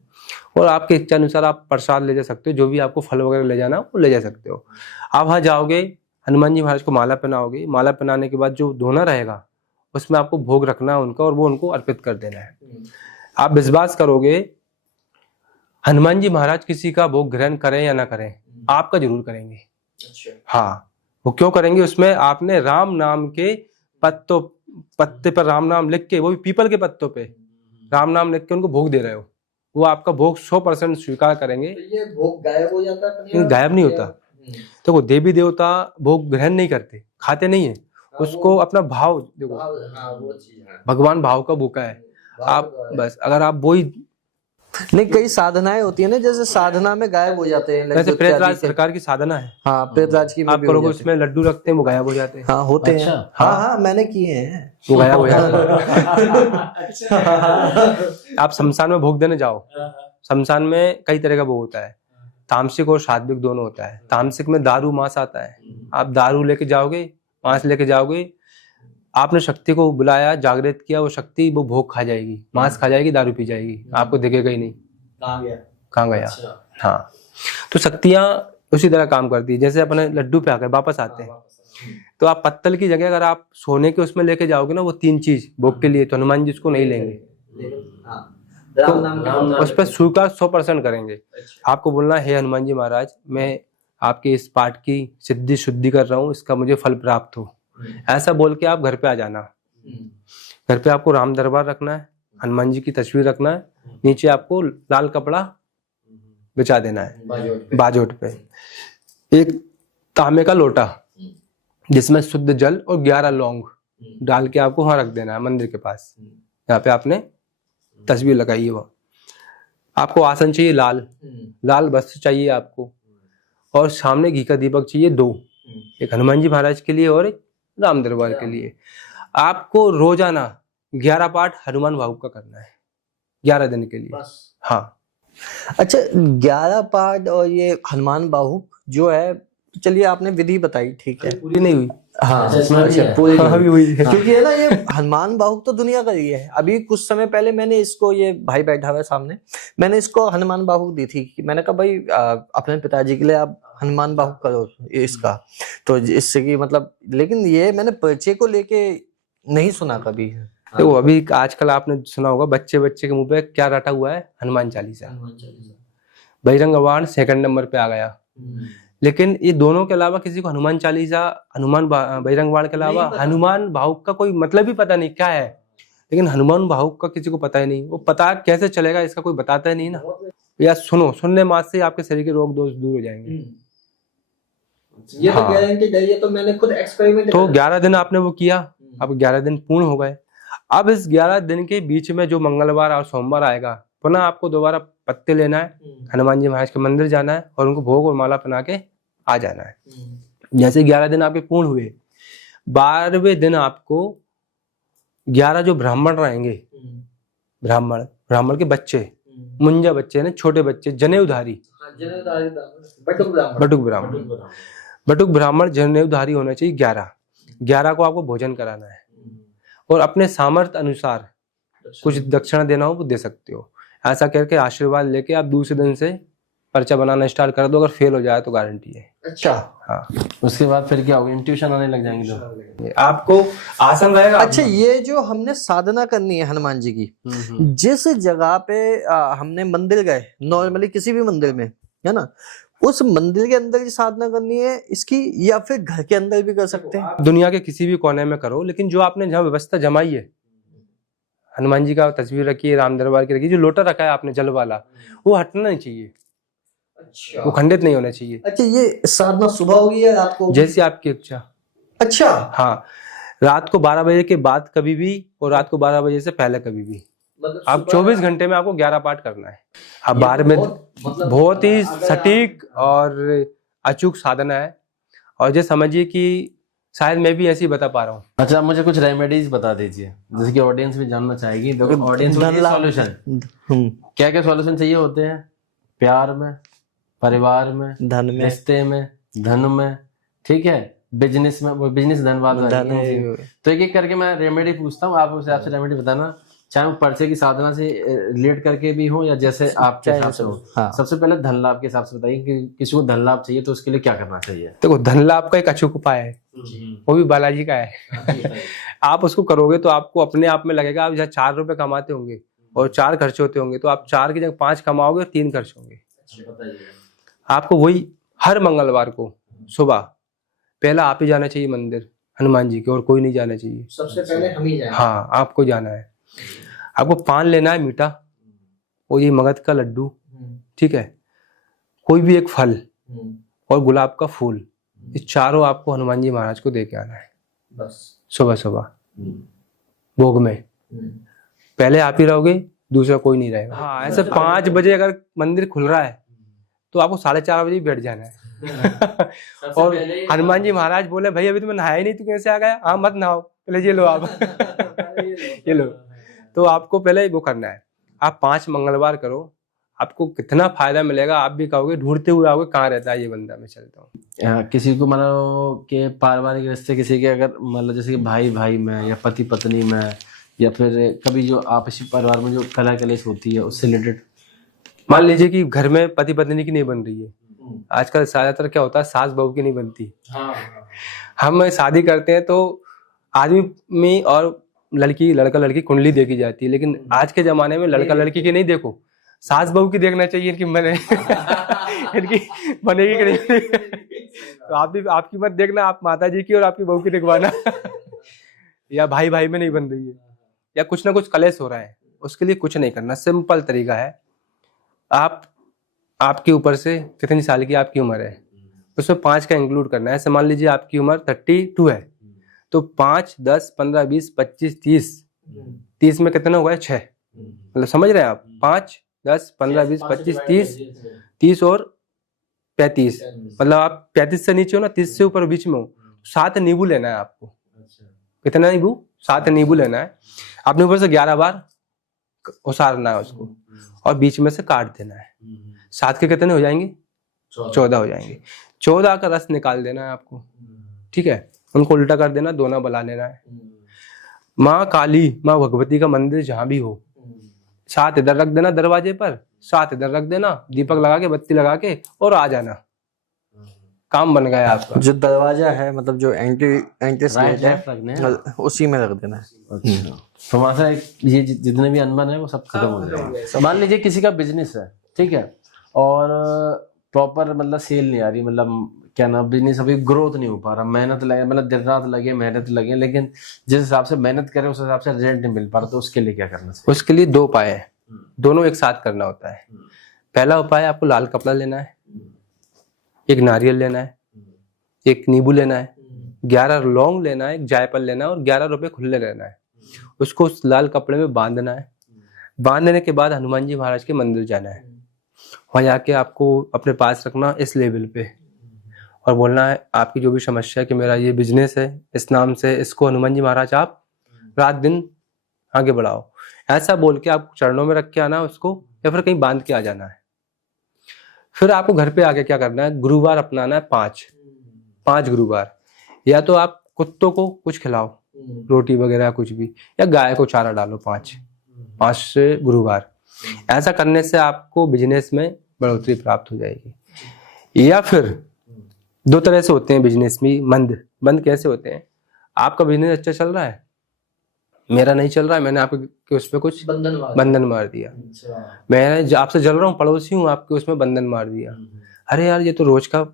और आपके इच्छा अनुसार आप प्रसाद ले जा सकते हो, जो भी आपको फल वगैरह ले जाना हो वो ले जा सकते हो। आप वहाँ जाओगे, हनुमान जी महाराज को माला पहनाओगे, माला पहनाने के बाद जो धोना रहेगा उसमें आपको भोग रखना है उनका और वो उनको अर्पित कर देना है। आप विश्वास करोगे, हनुमान जी महाराज किसी का भोग ग्रहण करें या ना करें, आपका जरूर करेंगे। हाँ, वो क्यों करेंगे? उसमें आपने राम नाम के पत्ते पर राम नाम लिख के, वो भी पीपल के पत्तों पे राम नाम लिख के उनको भोग दे रहे हो, वो आपका भोग 100% स्वीकार करेंगे। तो ये भोग गायब हो जाता है? नहीं, गायब नहीं होता। तो वो देवी देवता भोग ग्रहण नहीं करते, खाते नहीं है, उसको अपना भाव देखो, भगवान भाव का भूखा है। आप बस अगर आप वही नहीं, कई साधनाएं होती है ना, जैसे साधना में गायब हो जाते हैं, जैसे प्रेतराज सरकार की साधना है। हाँ, प्रेतराज की आप करोगे, उसमें लड्डू रखते हैं, वो गायब हो जाते हैं। हाँ, होते हैं। हाँ हाँ, मैंने किए हैं, वो गायब हो जाते हैं। आप शमशान में भोग देने जाओ, शमशान में कई तरह का भोग होता है, तामसिक और सात्विक दोनों होता है। तामसिक में दारू मांस आता है, आप दारू लेके जाओगे, मांस लेके जाओगे, आपने शक्ति को बुलाया, जागृत किया, वो शक्ति वो भोग खा जाएगी, मांस खा जाएगी, दारू पी जाएगी, आपको दिखेगा ही नहीं कहाँ गया। हाँ, तो शक्तियां उसी तरह काम करती है। जैसे अपने लड्डू पे आकर वापस आते हैं, तो आप पत्तल की जगह अगर आप सोने के उसमें लेके जाओगे ना, वो 3 चीज भोग के लिए, तो हनुमान जी उसको नहीं लेंगे, तो उस पर स्वीकार 100% करेंगे। आपको बोलना, हे हनुमान जी महाराज, मैं आपके इस पाठ की सिद्धि शुद्धि कर रहा हूँ, इसका मुझे फल प्राप्त हो, ऐसा बोल के आप घर पे आ जाना। घर पे आपको राम दरबार रखना है, हनुमान जी की तस्वीर रखना है, नीचे आपको लाल कपड़ा बिछा देना है बाजोट पे, एक तांबे का लोटा जिसमें शुद्ध जल और 11 लौंग डाल के आपको वहां रख देना है मंदिर के पास, यहाँ पे आपने तस्वीर लगाई है। वो आपको आसन चाहिए लाल वस्त्र चाहिए आपको, और सामने घी का दीपक चाहिए 2, एक हनुमान जी महाराज के लिए और एक राम दरबार के लिए। आपको रोजाना 11 पाठ हनुमान भाव का करना है 11 दिन के लिए। हाँ, अच्छा, 11 पाठ और ये हनुमान बाहुक जो है, चलिए आपने विधि बताई, ठीक है, पूरी नहीं हुई। हाँ, पूरी अभी हुई है, क्योंकि है ना, ये हनुमान बाहुक तो दुनिया का ही है। अभी कुछ समय पहले मैंने इसको, ये भाई बैठा हुआ है सामने, मैंने इसको हनुमान बाहुक दी थी कि मैंने कहा भाई अपने पिताजी के लिए आप हनुमान बाहुक करो इसका, तो इससे की मतलब, लेकिन ये मैंने परिचय को लेके नहीं सुना कभी। तो अभी आजकल आपने सुना होगा, बच्चे के मुंह पे क्या रटा हुआ है? हनुमान चालीसा। बजरंग बाण 2nd नंबर पे आ गया, लेकिन ये दोनों के अलावा किसी को हनुमान चालीसा, बजरंग बाण के अलावा हनुमान भावुक का कोई मतलब ही पता नहीं क्या है। लेकिन हनुमान भावुक का किसी को पता ही नहीं, वो पता कैसे चलेगा, इसका कोई बताता ही नहीं ना। या सुनने मात्र से आपके शरीर के रोग दोष दूर हो जाएंगे। ये तो गारंटी है, ये तो मैंने खुद एक्सपेरिमेंट। तो 11 दिन आपने वो किया, अब 11 दिन पूर्ण हो गए। अब इस 11 दिन के बीच में जो मंगलवार और सोमवार आएगा, पुनः आपको दोबारा पत्ते लेना है, हनुमान जी महाराज के मंदिर जाना है और उनको भोग और माला पहना के आ जाना है। जैसे 11 दिन आपके पूर्ण हुए, 12वें दिन आपको 11 जो ब्राह्मण रहेंगे, ब्राह्मण के बच्चे, मुंजा बच्चे ना, छोटे बच्चे, जनेऊधारी, बटुक ब्राह्मण जनेऊधारी होना चाहिए। 11 को आपको भोजन कराना है, और अपने सामर्थ्य अनुसार कुछ दक्षिणा देना हो वो दे सकते हो। ऐसा करके आशीर्वाद लेके आप दूसरे दिन से पर्चा बनाना स्टार्ट कर दो। अगर फेल हो जाए तो गारंटी है। अच्छा, हाँ, उसके बाद फिर क्या होगा? इंट्यूशन आने लग जाएंगे तो आपको आसन रहेगा। अच्छा, ये जो हमने साधना करनी है हनुमान जी की, जिस जगह पे हमने मंदिर गए, नॉर्मली किसी भी मंदिर में, है ना, उस मंदिर के अंदर ही साधना करनी है इसकी, या फिर घर के अंदर भी कर सकते हैं? दुनिया के किसी भी कोने में करो, लेकिन जो आपने जहाँ व्यवस्था जमाई है, हनुमान जी का तस्वीर रखी है, राम दरबार की रखी है, जो लोटा रखा है आपने जल वाला, वो हटना नहीं चाहिए। अच्छा, वो खंडित नहीं होना चाहिए। अच्छा, ये साधना सुबह होगी या रात को? जैसी आपकी इच्छा। अच्छा, हाँ, रात को 12 बजे के बाद कभी भी, और रात को 12 बजे से पहले कभी भी। आप 24 घंटे में आपको 11 पाठ करना है। अब बार में बहुत ही सटीक और अचूक साधना है, और जो समझिए कि शायद मैं भी ऐसे ही बता पा रहा हूँ। अच्छा, आप मुझे कुछ रेमेडीज बता दीजिए, जैसे कि ऑडियंस भी जानना चाहेगी। देखो ऑडियंस को सॉल्यूशन, क्या क्या सॉल्यूशन चाहिए होते हैं? प्यार में, परिवार में, धन में, रिश्ते में, धन में, ठीक है, बिजनेस में, वो बिजनेस धनबाद धन। तो एक एक करके मैं रेमेडी पूछता हूँ, आप उसे आपसे रेमेडी बताना, चाहे वो पर्चे की साधना से रिलेट करके भी हो या जैसे आपके हिसाब से हो। हाँ। सबसे पहले धन लाभ के हिसाब से बताइए कि किसी को धन लाभ चाहिए तो उसके लिए क्या करना चाहिए? देखो, धन लाभ का एक अचूक उपाय है, वो भी बालाजी का है। आप उसको करोगे तो आपको अपने आप में लगेगा, आप जहाँ 4 रुपए कमाते होंगे और 4 खर्च होते होंगे, तो आप 4 की जगह 5 कमाओगे और 3 खर्च होंगे। आपको वही हर मंगलवार को सुबह पहला आप ही जाना चाहिए मंदिर हनुमान जी के, और कोई नहीं जाना चाहिए। सबसे पहले हम ही जाएं। हाँ, आपको जाना है। आपको पान लेना है मीठा, और ये मगध का लड्डू, ठीक है, कोई भी एक फल और गुलाब का फूल, ये चारों आपको हनुमान जी महाराज को दे के आना है बस सुबह सुबह भोग में। पहले आप ही रहोगे, दूसरा कोई नहीं रहेगा। हाँ, ऐसे 5 बजे अगर मंदिर खुल रहा है तो आपको 4:30 बजे बैठ जाना है। और हनुमान जी महाराज बोले, भाई अभी तो मैं नहाया ही नहीं, तू कैसे आ गया? हाँ, मत नहाओ, पहले ये लो आप। ये लो। तो आपको पहले वो करना है, आप 5 मंगलवार करो, आपको कितना फायदा मिलेगा आप भी कहोगे, ढूंढते हुए आओगे कहाँ रहता है ये बंदा, मैं चलता हूँ। किसी को मतलब के पारिवारिक रिश्ते, किसी के अगर मतलब जैसे कि भाई भाई में या पति पत्नी में, या फिर कभी जो आपसी परिवार में जो कला कलेश होती है उससे रिलेटेड, मान लीजिए कि घर में पति पत्नी की नहीं बन रही है, आजकल ज्यादातर क्या होता है, सास बहू की नहीं बनती। हम शादी करते हैं तो आदमी में और लड़की लड़का लड़की कुंडली देखी जाती है, लेकिन आज के जमाने में लड़का लड़की की नहीं देखो, सास बहू की देखना चाहिए इनकी बने इनकी बनेगी कि नहीं। तो आप भी आपकी मत देखना, आप माता जी की और आपकी बहू की दिखवाना। या भाई भाई में नहीं बन रही है, या कुछ ना कुछ कलेश हो रहा है, उसके लिए कुछ नहीं करना, सिंपल तरीका है। आपके ऊपर से कितनी साल की आपकी उम्र है, उसमें 5 का इंक्लूड करना है। ऐसे मान लीजिए आपकी उम्र 32 है, तो 5, 10, 15, 20, 25, 30 में कितना हुआ है? 6। मतलब समझ रहे हैं आप? 5, 10, 15, 20, 25, 30 और 35, मतलब आप 35 से नीचे हो ना, 30 से ऊपर बीच में हो, 7 नींबू लेना है आपको। कितना नींबू? 7 नींबू लेना है। आपने ऊपर से 11 बार उसारना है उसको, और बीच में से काट देना है। 7 के कितने हो जाएंगे? 14 हो जाएंगे। 14 का रस निकाल देना है आपको, ठीक है, उनको उल्टा कर देना, दोना बना लेना है। माँ काली, माँ भगवती का मंदिर जहां भी हो, 7 इधर रख देना दरवाजे पर, 7 इधर रख देना, दीपक लगा के, बत्ती लगा के, और आ जाना, काम बन गया आपका। जो दरवाजा है, मतलब जो एंट्री राइट लेफ्ट रखने हैं, उसी में रख देना है। तो वहां से ये जितने भी अनबन है वो सब खत्म हो जाएगा। मान लीजिए किसी का बिजनेस है, ठीक है, और प्रॉपर मतलब सेल नहीं आ रही, मतलब क्या ना, बिजनेस अभी ग्रोथ नहीं हो पा रहा, मेहनत लगे, मतलब दिन रात लगे, मेहनत लगे, लेकिन जिस हिसाब से मेहनत करे उस हिसाब से रिजल्ट नहीं मिल पा रहा, तो उसके लिए क्या करना चाहिए? उसके लिए 2 उपाय है, दोनों एक साथ करना होता है। पहला उपाय, आपको लाल कपड़ा लेना है, एक नारियल लेना है, एक नींबू लेना है, 11 लौंग लेना है, एक जायफल लेना है, और 11 रुपए खुले लेना है। उसको उस लाल कपड़े में बांधना है। बांधने के बाद हनुमान जी महाराज के मंदिर जाना है, वहां जाके आपको अपने पास रखना इस लेवल पे, और बोलना है आपकी जो भी समस्या है कि मेरा ये बिजनेस है, इस नाम से इसको हनुमान जी महाराज आप रात दिन आगे बढ़ाओ। ऐसा बोल के आपको चरणों में रख के आना है उसको, या फिर कहीं बांध के आ जाना है। फिर आपको घर पे आके क्या करना है, गुरुवार अपनाना है, 5 गुरुवार। या तो आप कुत्तों को कुछ खिलाओ, रोटी वगैरह कुछ भी, या गाय को चारा डालो 5 से गुरुवार। ऐसा करने से आपको बिजनेस में बढ़ोतरी प्राप्त हो जाएगी। या फिर 2 तरह से होते हैं बिजनेस में मंद कैसे होते हैं? आपका बिजनेस अच्छा चल रहा है, मेरा नहीं चल रहा है, मैंने आपके उस पर कुछ बंधन मार दिया। मैं आपसे जल रहा हूँ, पड़ोसी हूँ, आपके उसमें बंधन मार दिया। अरे यार, ये तो रोज का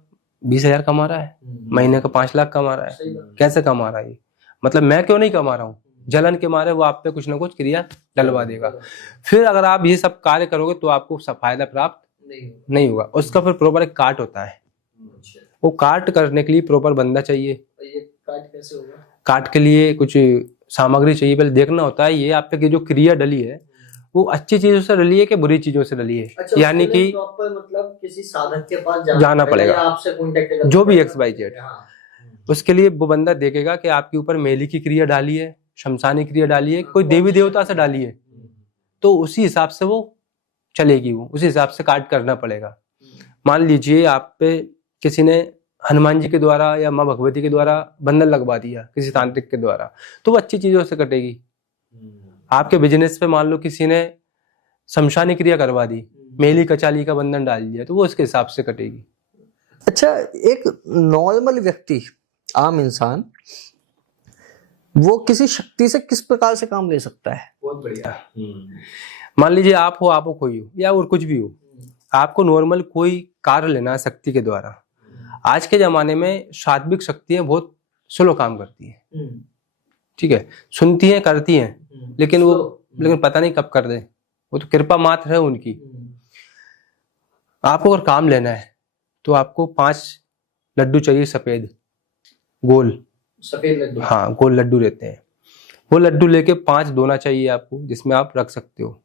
20,000 कमा रहा है, महीने का 5 लाख कमा रहा है, कैसे कमा रहा है ये? मतलब मैं क्यों नहीं कमा रहा हूँ? जलन के मारे वो आप पे कुछ ना कुछ क्रिया डलवा देगा। फिर अगर आप ये सब कार्य करोगे तो आपको फायदा प्राप्त नहीं होगा। उसका फिर प्रॉपर एक काट होता है, वो काट करने के लिए प्रॉपर बंदा चाहिए। ये काट कैसे होगा? काट के लिए कुछ सामग्री चाहिए, पहले देखना होता है ये आप पे की जो क्रिया डली है वो अच्छी चीजों से रली है कि बुरी चीजों से रली है, अच्छा, यानी उसके लिए कि प्रॉपर मतलब किसी साधक के पास जाना पड़ेगा, या आपसे कांटेक्ट जो भी XYZ, उसके लिए वो बंदा देखेगा कि आपके ऊपर मेली की क्रिया डाली है, शमशानी क्रिया डाली है, कोई देवी देवता से डाली है, तो उसी हिसाब से वो चलेगी, वो उसी हिसाब से काट करना पड़ेगा। मान लीजिए आप पे किसी ने हनुमान जी के द्वारा या माँ भगवती के द्वारा बंधन लगवा दिया किसी तांत्रिक के द्वारा, तो वो अच्छी चीजों से कटेगी। आपके बिजनेस पे मान लो किसी ने शमशानी क्रिया करवा दी, मेली कचाली का बंधन डाल दिया, तो वो उसके हिसाब से कटेगी। अच्छा, एक नॉर्मल व्यक्ति, आम इंसान, वो किसी शक्ति से किस प्रकार से काम ले सकता है? बहुत बढ़िया। मान लीजिए आप हो कोई हो या और कुछ भी हो, आपको नॉर्मल कोई कार्य लेना है शक्ति के द्वारा। आज के जमाने में सात्विक शक्तियां बहुत स्लो काम करती हैं, ठीक है, सुनती हैं, करती हैं, लेकिन पता नहीं कब कर दे, वो तो कृपा मात्र है उनकी। आपको अगर काम लेना है तो आपको 5 लड्डू चाहिए, सफेद गोल, सफेद लड्डू, हाँ गोल लड्डू रहते हैं। वो लड्डू लेके 5 दोना चाहिए आपको, जिसमें आप रख सकते हो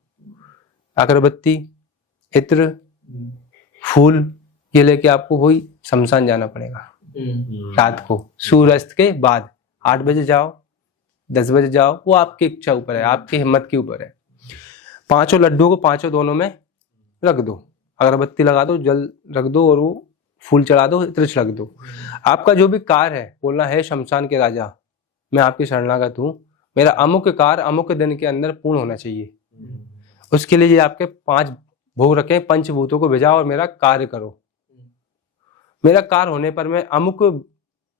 अगरबत्ती, इत्र, फूल, ये लेके आपको वही शमशान जाना पड़ेगा रात को, सूर्यास्त के बाद। 8 बजे जाओ, 10 बजे जाओ, वो आपकी इच्छा ऊपर है, आपकी हिम्मत के ऊपर है। 5 लड्डुओं को 5 दोनों में रख दो, अगरबत्ती लगा दो, जल रख दो और वो फूल चढ़ा दो, इत्र रख दो। आपका जो भी कार्य है, बोलना है शमशान के राजा मैं आपकी शरणागत हूँ, मेरा अमुक कार्य अमुक दिन के अंदर पूर्ण होना चाहिए। उसके लिए आपके 5 भोग रखें, पंचभूतों को भेजाओ और मेरा कार्य करो। मेरा कार्य होने पर मैं अमुक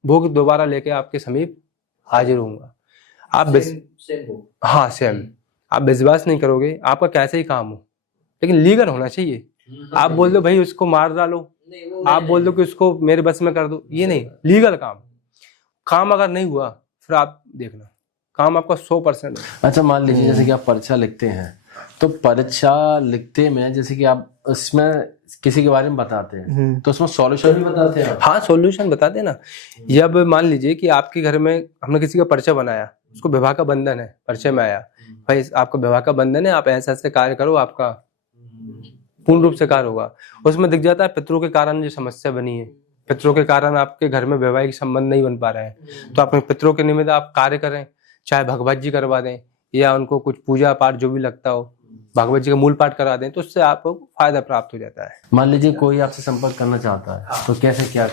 भोग दोबारा लेके आपके समीप हाजिर होऊंगा। आप हाँ सेम, आप विश्वास नहीं करोगे, आपका कैसे ही काम हो, लेकिन लीगल होना चाहिए। आप बोल दो भाई उसको मार डालो, आप बोल दो कि उसको मेरे बस में कर दो, ये नहीं, लीगल काम अगर नहीं हुआ फिर आप देखना काम आपका 100%। अच्छा, मान लीजिए जैसे कि आप पर्चा लिखते हैं, तो पर्चा लिखते में जैसे कि आप उसमें किसी के बारे में बताते हैं, तो उसमें सॉल्यूशन भी बताते हैं? हाँ सॉल्यूशन बताते ना। जब मान लीजिए कि आपके घर में हमने किसी का पर्चा बनाया, उसको विवाह का बंधन है, पर्चे में आया भाई आपका विवाह का बंधन है, आप ऐसे ऐसे कार्य करो, आपका पूर्ण रूप से कार्य होगा। उसमें दिख जाता है पितरों के कारण जो समस्या बनी है, पितरों के कारण आपके घर में वैवाहिक संबंध नहीं बन पा रहे हैं, तो अपने पितरों के निमित्त आप कार्य करें, चाहे भगवत जी करवा दें या उनको कुछ पूजा पाठ जो भी लगता हो, भगवत जी का मूल पाठ करा दें, तो उससे आपको फायदा प्राप्त हो जाता है। मान लीजिए कोई आपसे संपर्क करना चाहता है, तो कैसे क्या?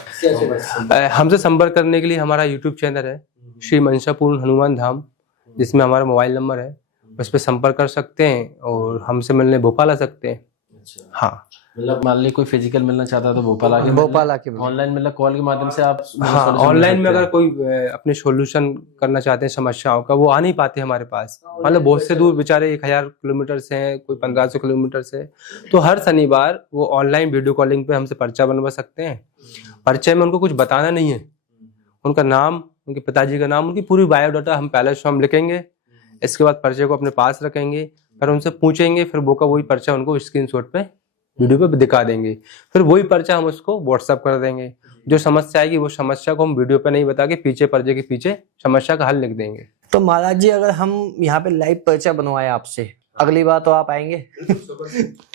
हमसे संपर्क करने के लिए हमारा यूट्यूब चैनल है श्री मनसापूर्ण हनुमान धाम, जिसमें हमारा मोबाइल नंबर है, उस पर संपर्क कर सकते हैं और हमसे मिलने भोपाल आ सकते हैं। हाँ, मतलब मान लीजिए कोई फिजिकल मिलना चाहता है तो भोपाल आके, ऑनलाइन मतलब कॉल के माध्यम से आप? हाँ, ऑनलाइन में अगर कोई अपने सॉल्यूशन करना चाहते हैं समस्याओं का, वो आ नहीं पाते हमारे पास, मतलब बहुत से दूर बेचारे 1000 किलोमीटर से हैं, कोई 1500 किलोमीटर से, तो हर शनिवार वो ऑनलाइन वीडियो कॉलिंग पे हमसे पर्चा बनवा सकते हैं। पर्चे में उनको कुछ बताना नहीं है, उनका नाम, उनके पिताजी का नाम, उनकी पूरी बायोडाटा हम पहले से हम लिखेंगे, इसके बाद पर्चे को अपने पास रखेंगे, फिर उनसे पूछेंगे, फिर वो का वही पर्चा उनको स्क्रीनशॉट पे वीडियो पे दिखा देंगे, फिर वही पर्चा हम उसको व्हाट्सएप कर देंगे। जो समस्या आएगी वो समस्या को हम वीडियो पे नहीं बता के पीछे पर्चे के पीछे समस्या का हल लिख देंगे। तो महाराज जी, अगर हम यहाँ पे लाइव पर्चा बनवाए आपसे, अगली बार तो आप आएंगे?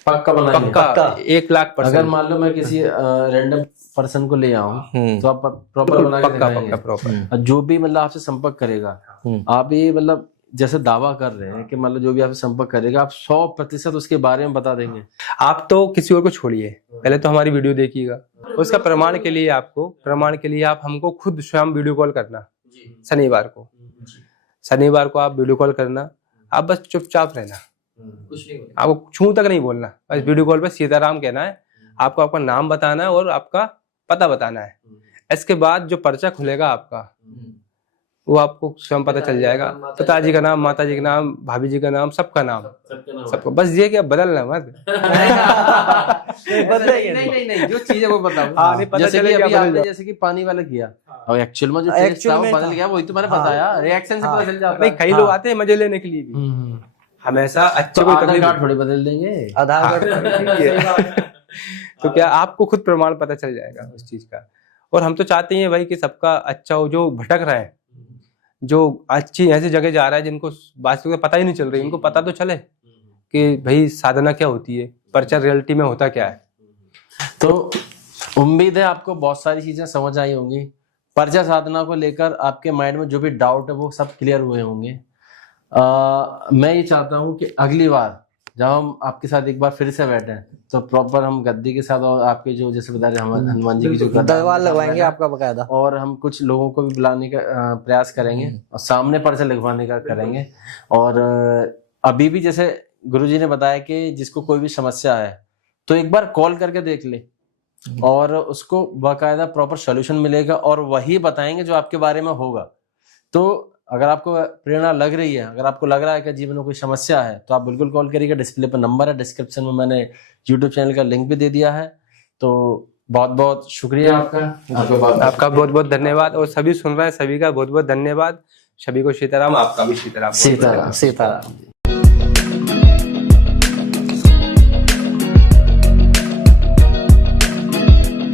पक्का बनाएंगे, पक्का 1,00,000%। अगर मान लो मैं किसी रैंडम पर्सन को ले आऊं तो आप प्रॉपर बना के दिखाएंगे? प्रॉपर। जो भी मतलब आपसे संपर्क करेगा, आप ये मतलब जैसे दावा कर रहे हैं कि मतलब जो भी आपसे संपर्क करेगा आप 100% उसके बारे में बता देंगे? आप तो किसी और को छोड़िए, पहले तो हमारी वीडियो देखिएगा, उसका प्रमाण के लिए आप हमको खुद स्वयं वीडियो कॉल करना। शनिवार को आप वीडियो कॉल करना, आप बस चुपचाप रहना, कुछ नहीं, आपको छू तक नहीं बोलना, बस वीडियो कॉल पे सीताराम कहना है, आपको आपका नाम बताना है और आपका पता बताना है। इसके बाद जो पर्चा खुलेगा आपका, वो आपको स्वयं पता चल जाएगा, पिताजी का नाम, माता जी का नाम, भाभी जी का नाम, सबका नाम, सबको। बस ये क्या बदलना मत। नहीं, जो चीज है वो बताओ। जैसे कि पानी वाला किया, और एक्चुअल में जो टेस्ट था वो बदल गया, वही तो मैंने बताया, रिएक्शन से पता चल जाता है। कई लोग आते हैं मजे लेने के लिए भी, हमेशा अच्छे कोई आधार कार्ड थोड़ी बदल देंगे, आधार कार्ड। तो क्या आपको खुद प्रमाण पता चल जाएगा उस चीज का। और हम तो चाहते हैं भाई कि सबका अच्छा हो, जो भटक रहा है, जो अच्छी ऐसी जगह जा रहा है जिनको वास्तविक पता ही नहीं चल रही, इनको पता तो चले कि भाई साधना क्या होती है, पर्चा रियलिटी में होता क्या है। तो उम्मीद है आपको बहुत सारी चीजें समझ आई होंगी। पर्चा साधना को लेकर आपके माइंड में जो भी डाउट है वो सब क्लियर हुए होंगे। मैं ये चाहता हूँ कि अगली बार जब हम आपके साथ एक बार फिर से बैठे तो प्रॉपर हम गद्दी के साथ और आपके जो जैसे बता रहे हम हनुमान जी की जो गद्दा दरबार लगवाएंगे आपका बकायदा, और हम कुछ लोगों को भी बुलाने का प्रयास करेंगे और सामने पर्चा लिखवाने का करेंगे। और अभी भी जैसे गुरुजी ने बताया कि जिसको कोई भी समस्या है तो एक बार कॉल करके देख ले और उसको बाकायदा प्रॉपर सॉल्यूशन मिलेगा और वही बताएंगे जो आपके बारे में होगा। तो अगर आपको प्रेरणा लग रही है, अगर आपको लग रहा है कि जीवन में कोई समस्या है तो आप बिल्कुल कॉल करिएगा। डिस्प्ले पर नंबर है, डिस्क्रिप्शन में मैंने यूट्यूब चैनल का लिंक भी दे दिया है। तो बहुत बहुत शुक्रिया आपका बहुत बहुत धन्यवाद। और सभी सुन रहे हैं, सभी का बहुत बहुत धन्यवाद। सभी को सीताराम, आपका भी सीताराम। सीताराम सीताराम।